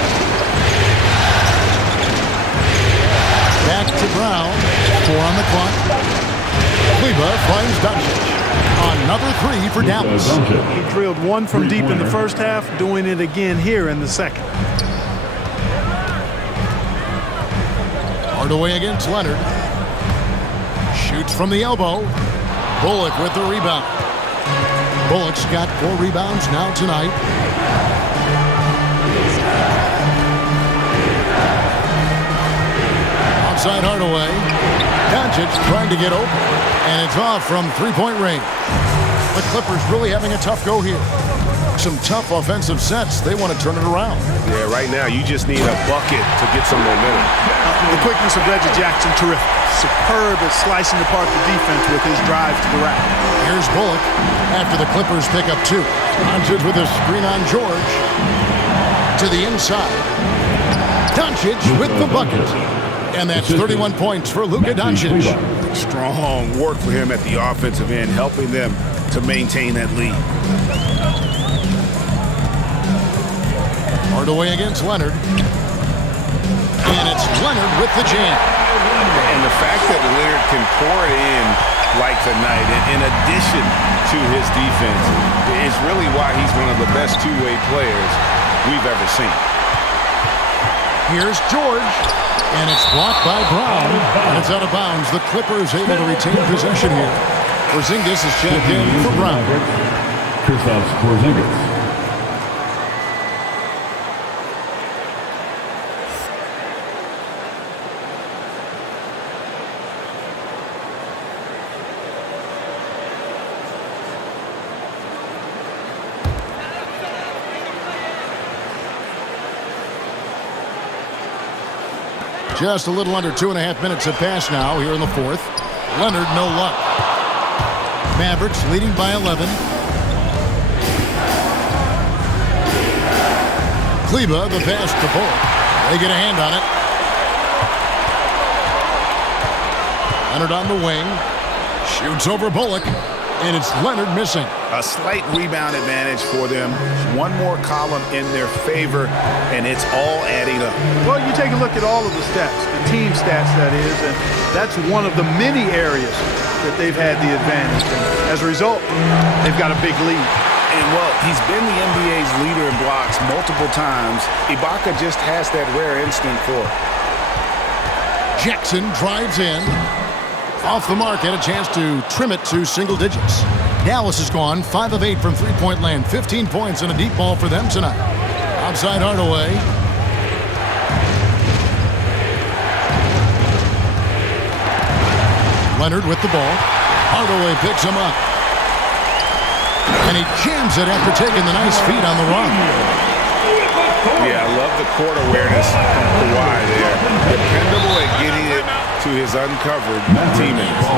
Back to Brown. 4 on the clock. Kleber finds Doncic. Another 3 for Dallas. He drilled 1 from deep in the first half, doing it again here in the second. Hardaway against Leonard. Shoots from the elbow. Bullock with the rebound. Bullock's got 4 rebounds now tonight. Outside Hardaway. Doncic trying to get open. And it's off from 3-point range. The Clippers really having a tough go here. Some tough offensive sets. They want to turn it around. Yeah, right now you just need a bucket to get some momentum. The quickness of Reggie Jackson, terrific. Superb at slicing apart the defense with his drive to the rack. Here's Bullock after the Clippers pick up 2. Doncic with a screen on George. To the inside. Doncic with the bucket. And that's 31 points for Luka Doncic. Strong work for him at the offensive end, helping them to maintain that lead. Hardaway against Leonard. And it's Leonard with the jam. And the fact that Leonard can pour it in like tonight. And in addition to his defense, it's really why he's one of the best two-way players we've ever seen. Here's George, and it's blocked by Brown, and it's out of bounds. The Clippers able to retain possession here. Porzingis is checked in for Brown. Kristaps Porzingis. Just a little under 2.5 minutes have passed now here in the fourth. Leonard, no luck. Mavericks leading by 11. Kleba, the pass to Bullock. They get a hand on it. Leonard on the wing. Shoots over Bullock. And it's Leonard missing. A slight rebound advantage for them. One more column in their favor, and it's all adding up. Well, you take a look at all of the stats, the team stats, that is, and that's one of the many areas that they've had the advantage. And as a result, they've got a big lead. And, well, he's been the NBA's leader in blocks multiple times. Ibaka just has that rare instinct for it. Jackson drives in. Off the mark, had a chance to trim it to single digits. Dallas is gone 5 of 8 from three-point land. 15 points and a deep ball for them tonight. Outside Hardaway. Leonard with the ball. Hardaway picks him up. And he jams it after taking the nice feed on the run. Yeah, I love the court awareness from Kawhi there. Dependable at getting it to his uncovered teammates.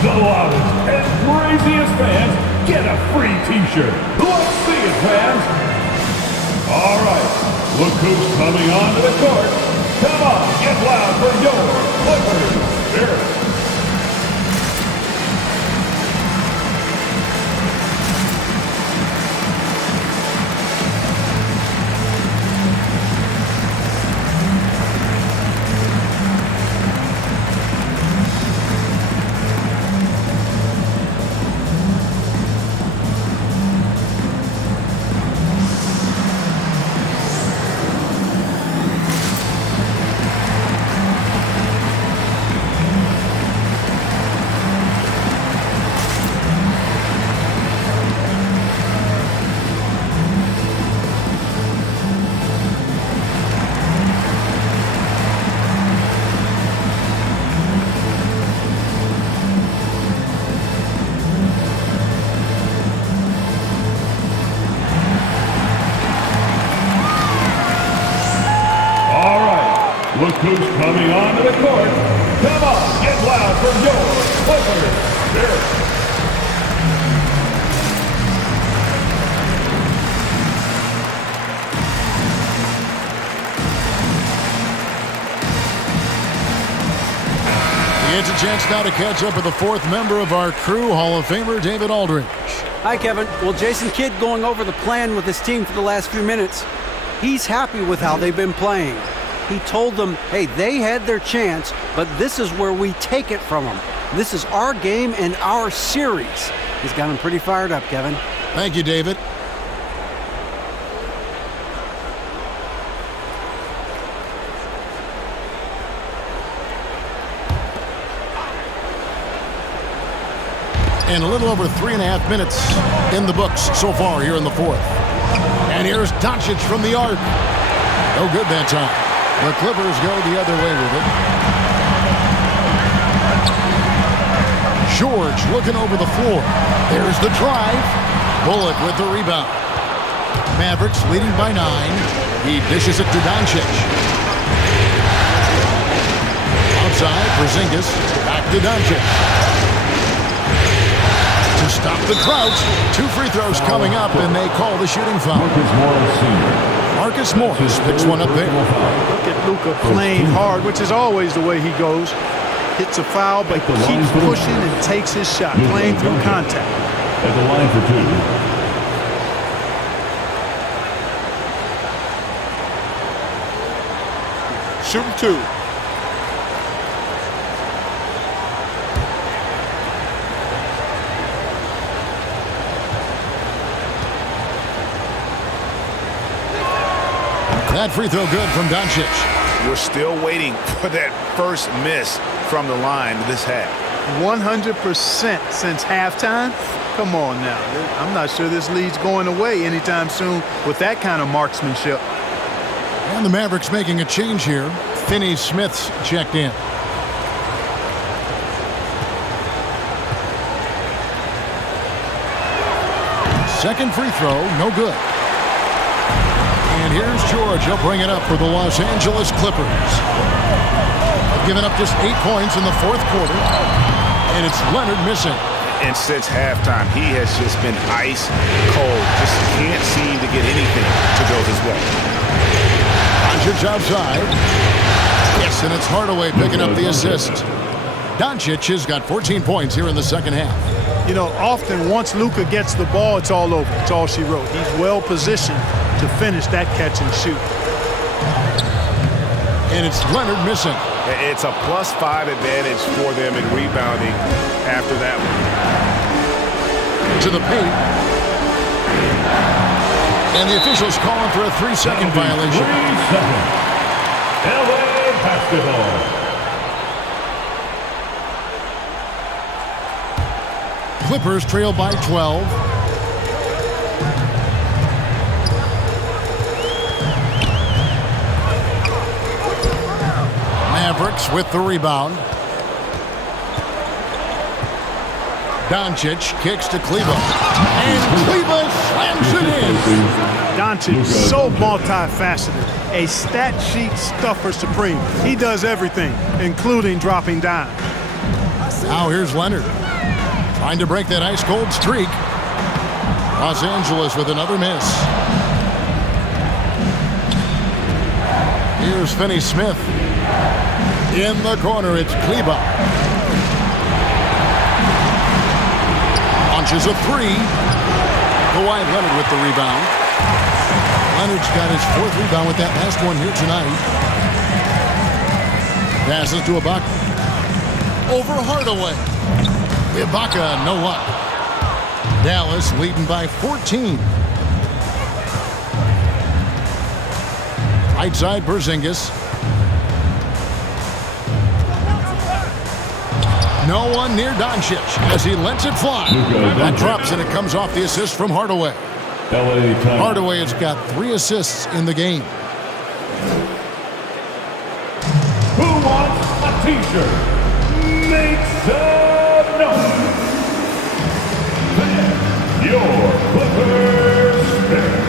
The loudest and craziest fans get a free t-shirt. Let's see it, fans. All right, look who's coming onto the court. Come on, get loud for your Clippers Spirit. Look who's coming onto the court. Come on, get loud for your Clippers Spirit. He gets a chance now to catch up with the fourth member of our crew, Hall of Famer David Aldridge. Hi, Kevin. Well, Jason Kidd going over the plan with his team for the last few minutes. He's happy with how they've been playing. He told them, hey, they had their chance, but this is where we take it from them. This is our game and our series. He's got him pretty fired up, Kevin. Thank you, David. And a little over 3.5 minutes in the books so far here in the fourth. And here's Doncic from the arc. No good that time. The Clippers go the other way with it. George looking over the floor. There's the drive. Bullock with the rebound. Mavericks leading by 9. He dishes it to Doncic. Outside, Porzingis. Back to Doncic. To stop the drought. 2 free throws coming up, and they call the shooting foul. Marcus Morris picks one up there. Look at Luka playing hard, which is always the way he goes. Hits a foul, but keeps pushing and takes his shot, playing through contact. At the line for 2. Shooting 2. That free throw good from Doncic. We're still waiting for that first miss from the line this half. 100% since halftime? Come on now. I'm not sure this lead's going away anytime soon with that kind of marksmanship. And the Mavericks making a change here. Finney-Smith's checked in. Second free throw, no good. And here's George. He'll bring it up for the Los Angeles Clippers. They've given up just 8 points in the fourth quarter. And it's Leonard missing. And since halftime, he has just been ice cold. Just can't seem to get anything to go his way. Doncic outside. Yes, and it's Hardaway picking up the assist. Doncic has got 14 points here in the second half. You know, often once Luka gets the ball, it's all over. It's all she wrote. He's well positioned to finish that catch and shoot. And it's Leonard missing. It's a +5 advantage for them in rebounding after that one. To the paint. And the officials calling for a 3-second violation. 3 seconds. LA basketball. Clippers trail by 12. Mavericks with the rebound. Doncic kicks to Kleber. And Kleber slams it in. Doncic so multifaceted. A stat sheet stuffer supreme. He does everything, including dropping dimes. Now here's Leonard. Trying to break that ice-cold streak. Los Angeles with another miss. Here's Finney-Smith. In the corner, it's Kleber. Launches a three. Kawhi Leonard with the rebound. Leonard's got his 4th rebound with that last one here tonight. Passes to Ibaka. Over Hardaway. Ibaka, no luck. Dallas leading by 14. Right side, Porzingis. No one near Doncic as he lets it fly. That drops and it comes off the assist from Hardaway. Hardaway has got 3 assists in the game. Who wants a t-shirt? Make some noise. Your Clippers Spirit.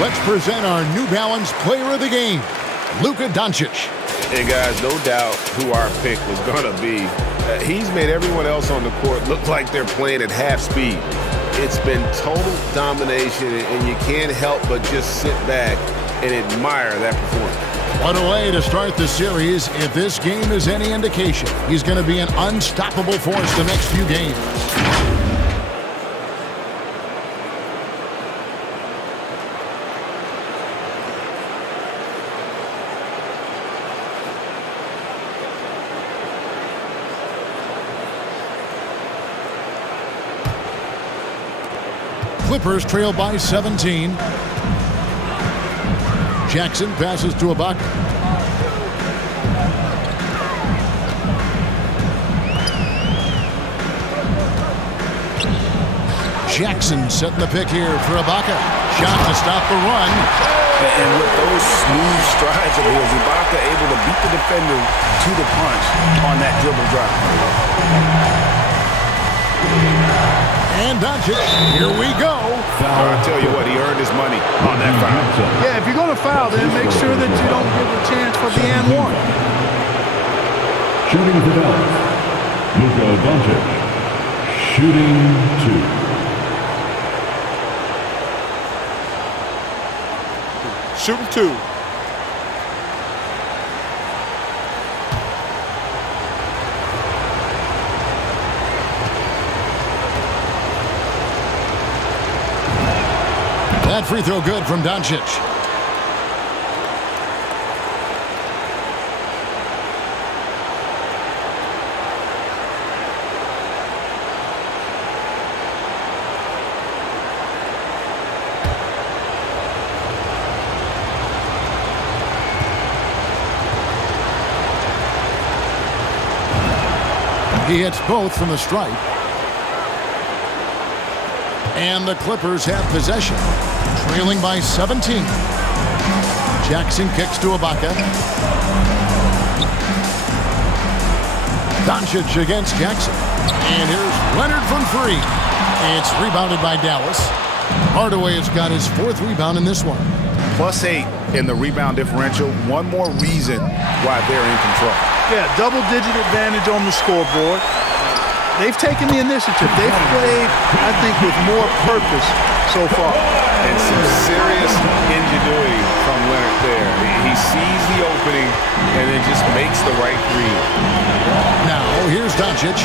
Let's present our New Balance Player of the Game, Luka Doncic. And guys, no doubt who our pick was going to be. He's made everyone else on the court look like they're playing at half speed. It's been total domination, and you can't help but just sit back and admire that performance. What a way to start the series. If this game is any indication, he's going to be an unstoppable force the next few games. Clippers trail by 17. Jackson passes to Ibaka. Jackson setting the pick here for Ibaka. Shot to stop the run. And with those smooth strides of his, Ibaka able to beat the defender to the punch on that dribble drive. And Doncic, here we go. I tell you what, he earned his money on that foul. Yeah, if you're going to foul, then make sure that you don't give a chance for the and one. Shooting for Dallas, Luka Doncic. Shooting 2. Shooting 2. That free throw good from Doncic. He hits both from the stripe. And the Clippers have possession, trailing by 17. Jackson kicks to Ibaka. Doncic against Jackson. And here's Leonard from 3. It's rebounded by Dallas. Hardaway has got his 4th rebound in this one. +8 in the rebound differential. One more reason why they're in control. Yeah, double-digit advantage on the scoreboard. They've taken the initiative. They've played, I think, with more purpose so far. And some serious ingenuity from Leonard there. He sees the opening and then just makes the right read. Now, here's Doncic.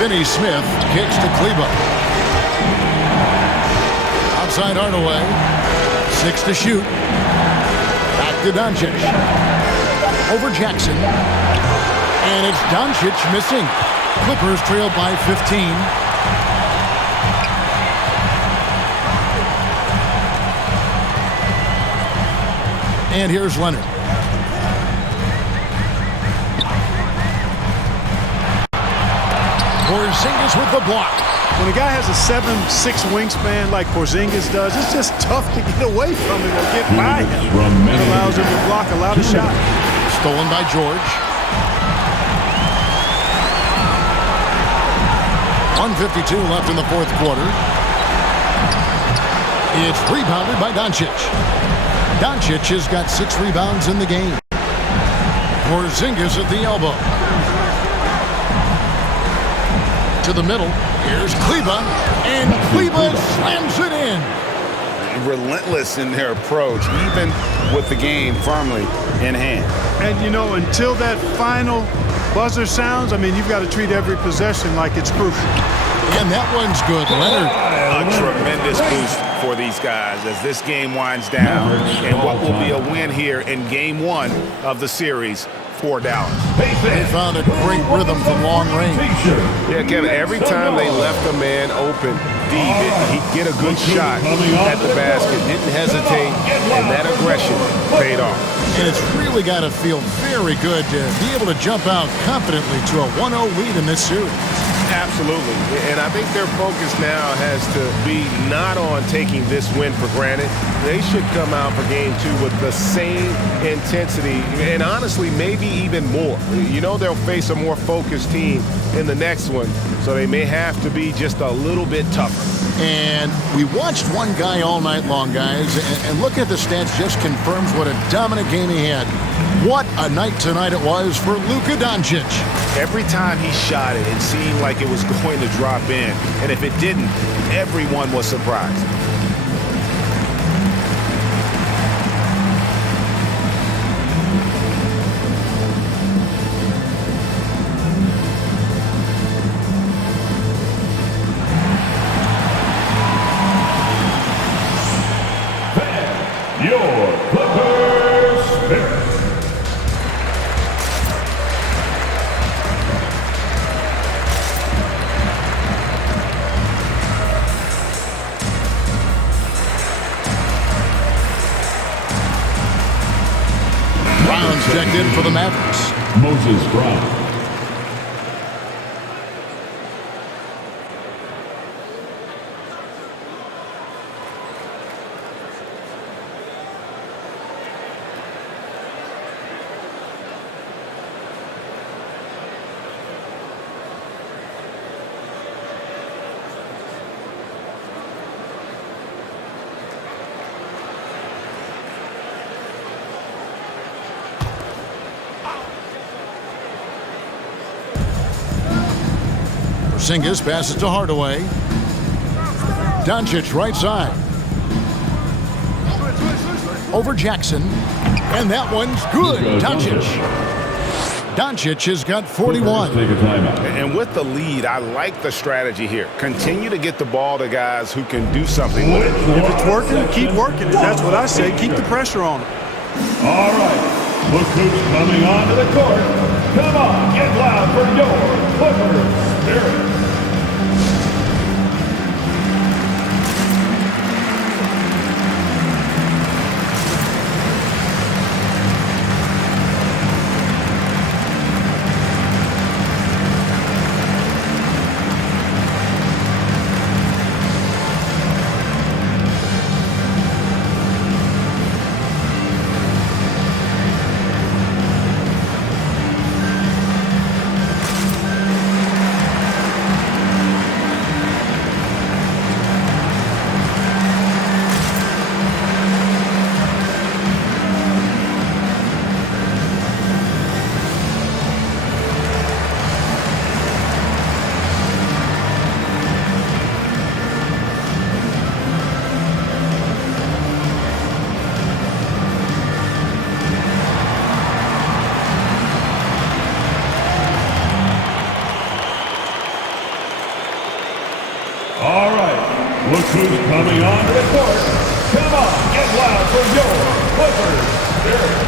Finney-Smith kicks to Kleber. Outside Hardaway. 6 to shoot. Back to Doncic. Over Jackson. And it's Doncic missing. Clippers trail by 15. And here's Leonard. Porzingis with the block. When a guy has a 7'6" wingspan like Porzingis does, it's just tough to get away from him or get by him. It allows him to block a lot of shots. Stolen by George. 1:52 left in the 4th quarter. It's rebounded by Doncic. Doncic has got 6 rebounds in the game. Porzingis at the elbow. To the middle. Here's Kleber. And Kleber slams it in. Relentless in their approach, even with the game firmly in hand. And, you know, until that final buzzer sounds, I mean, you've got to treat every possession like it's crucial. And that one's good, Leonard. A tremendous boost for these guys as this game winds down. And what will be a win here in Game 1 of the series for Dallas. They found a great rhythm from long range. Yeah, Kevin, every time they left a man open deep, he'd get a good shot at the basket, didn't hesitate, and that aggression paid off. And it's really got to feel very good to be able to jump out confidently to a 1-0 lead in this series. Absolutely. And I think their focus now has to be not on taking this win for granted. They should come out for Game 2 with the same intensity and honestly maybe even more. You know they'll face a more focused team in the next one, so they may have to be just a little bit tougher. And we watched one guy all night long, guys, and look at the stats just confirms what a dominant game he had. What a night tonight it was for Luka Doncic. Every time he shot it, it seemed like it was going to drop in. And if it didn't, everyone was surprised. Your Clippers Spirit. Mavericks. Moses Brown. Porzingis passes to Hardaway. Doncic right side. Over Jackson. And that one's good. Doncic. Doncic has got 41. And with the lead, I like the strategy here. Continue to get the ball to guys who can do something with it. If it's working, keep working it. That's what I say. Keep the pressure on it. All right. Look who's coming onto the court. Come on, get loud for your Clippers Spirit. All right, look who's coming onto the court. Come on, get loud for your Clippers Spirit.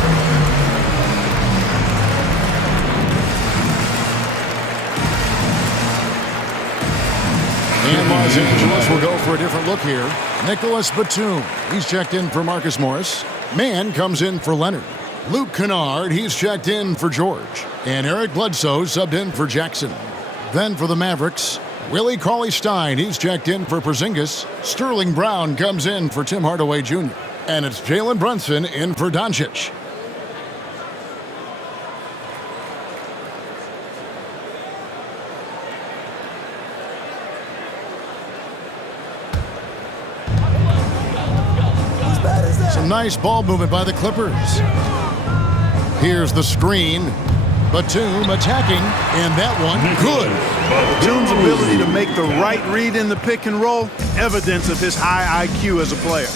And Los Angeles will go for a different look here. Nicholas Batum, he's checked in for Marcus Morris. Mann comes in for Leonard. Luke Kennard, he's checked in for George. And Eric Bledsoe subbed in for Jackson. Then for the Mavericks, Willie Cauley-Stein, he's checked in for Porzingis. Sterling Brown comes in for Tim Hardaway Jr. And it's Jalen Brunson in for Doncic. Some nice ball movement by the Clippers. Here's the screen. Batum attacking, and that one good. Batum's ability to make the right read in the pick and roll, evidence of his high IQ as a player.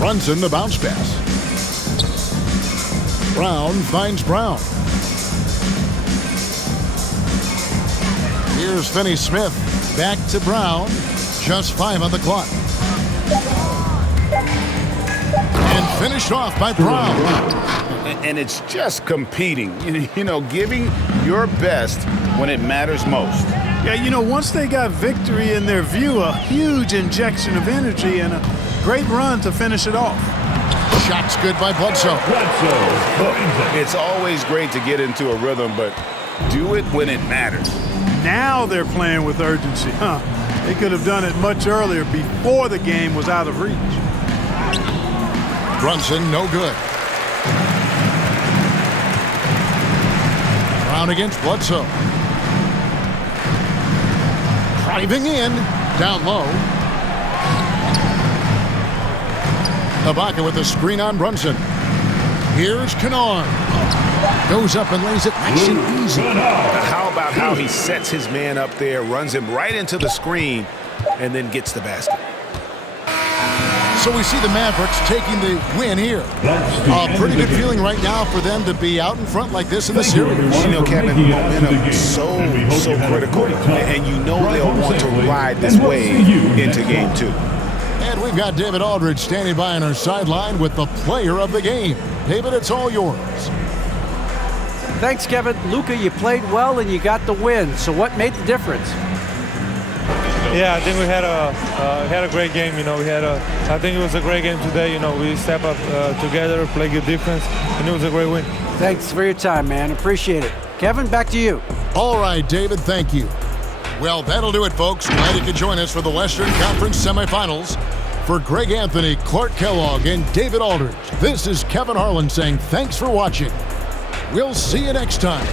Brunson, the bounce pass. Brown finds Brown. Here's Finney-Smith. Back to Brown. Just 5 on the clock. And finished off by Brown. And it's just competing, you know, giving your best when it matters most. Yeah, you know, once they got victory in their view, a huge injection of energy and a great run to finish it off. Shots good by Bledsoe. It's always great to get into a rhythm, but do it when it matters. Now they're playing with urgency, huh? They could have done it much earlier, before the game was out of reach. Brunson, no good. Brown against Bledsoe. Driving in, down low. Ibaka with a screen on Brunson. Here's Kennard. Goes up and lays it nice and easy. How about how he sets his man up there, runs him right into the screen, and then gets the basket. So we see the Mavericks taking the win here. A pretty good feeling right now for them to be out in front like this in the series. You know, Kevin, momentum so critical, and you know they'll want to ride this wave into game 2. And we've got David Aldridge standing by on our sideline with the player of the game. David, it's all yours. Thanks, Kevin. Luka, you played well and you got the win. So what made the difference? Yeah, I think we had a great game. I think it was a great game today. We step up together, play good defense, and it was a great win. Thanks for your time, man. Appreciate it. Kevin, back to you. All right, David, thank you. Well, that'll do it, folks. Glad you could join us for the Western Conference semifinals. For Greg Anthony, Clark Kellogg, and David Aldridge, this is Kevin Harlan saying thanks for watching. We'll see you next time.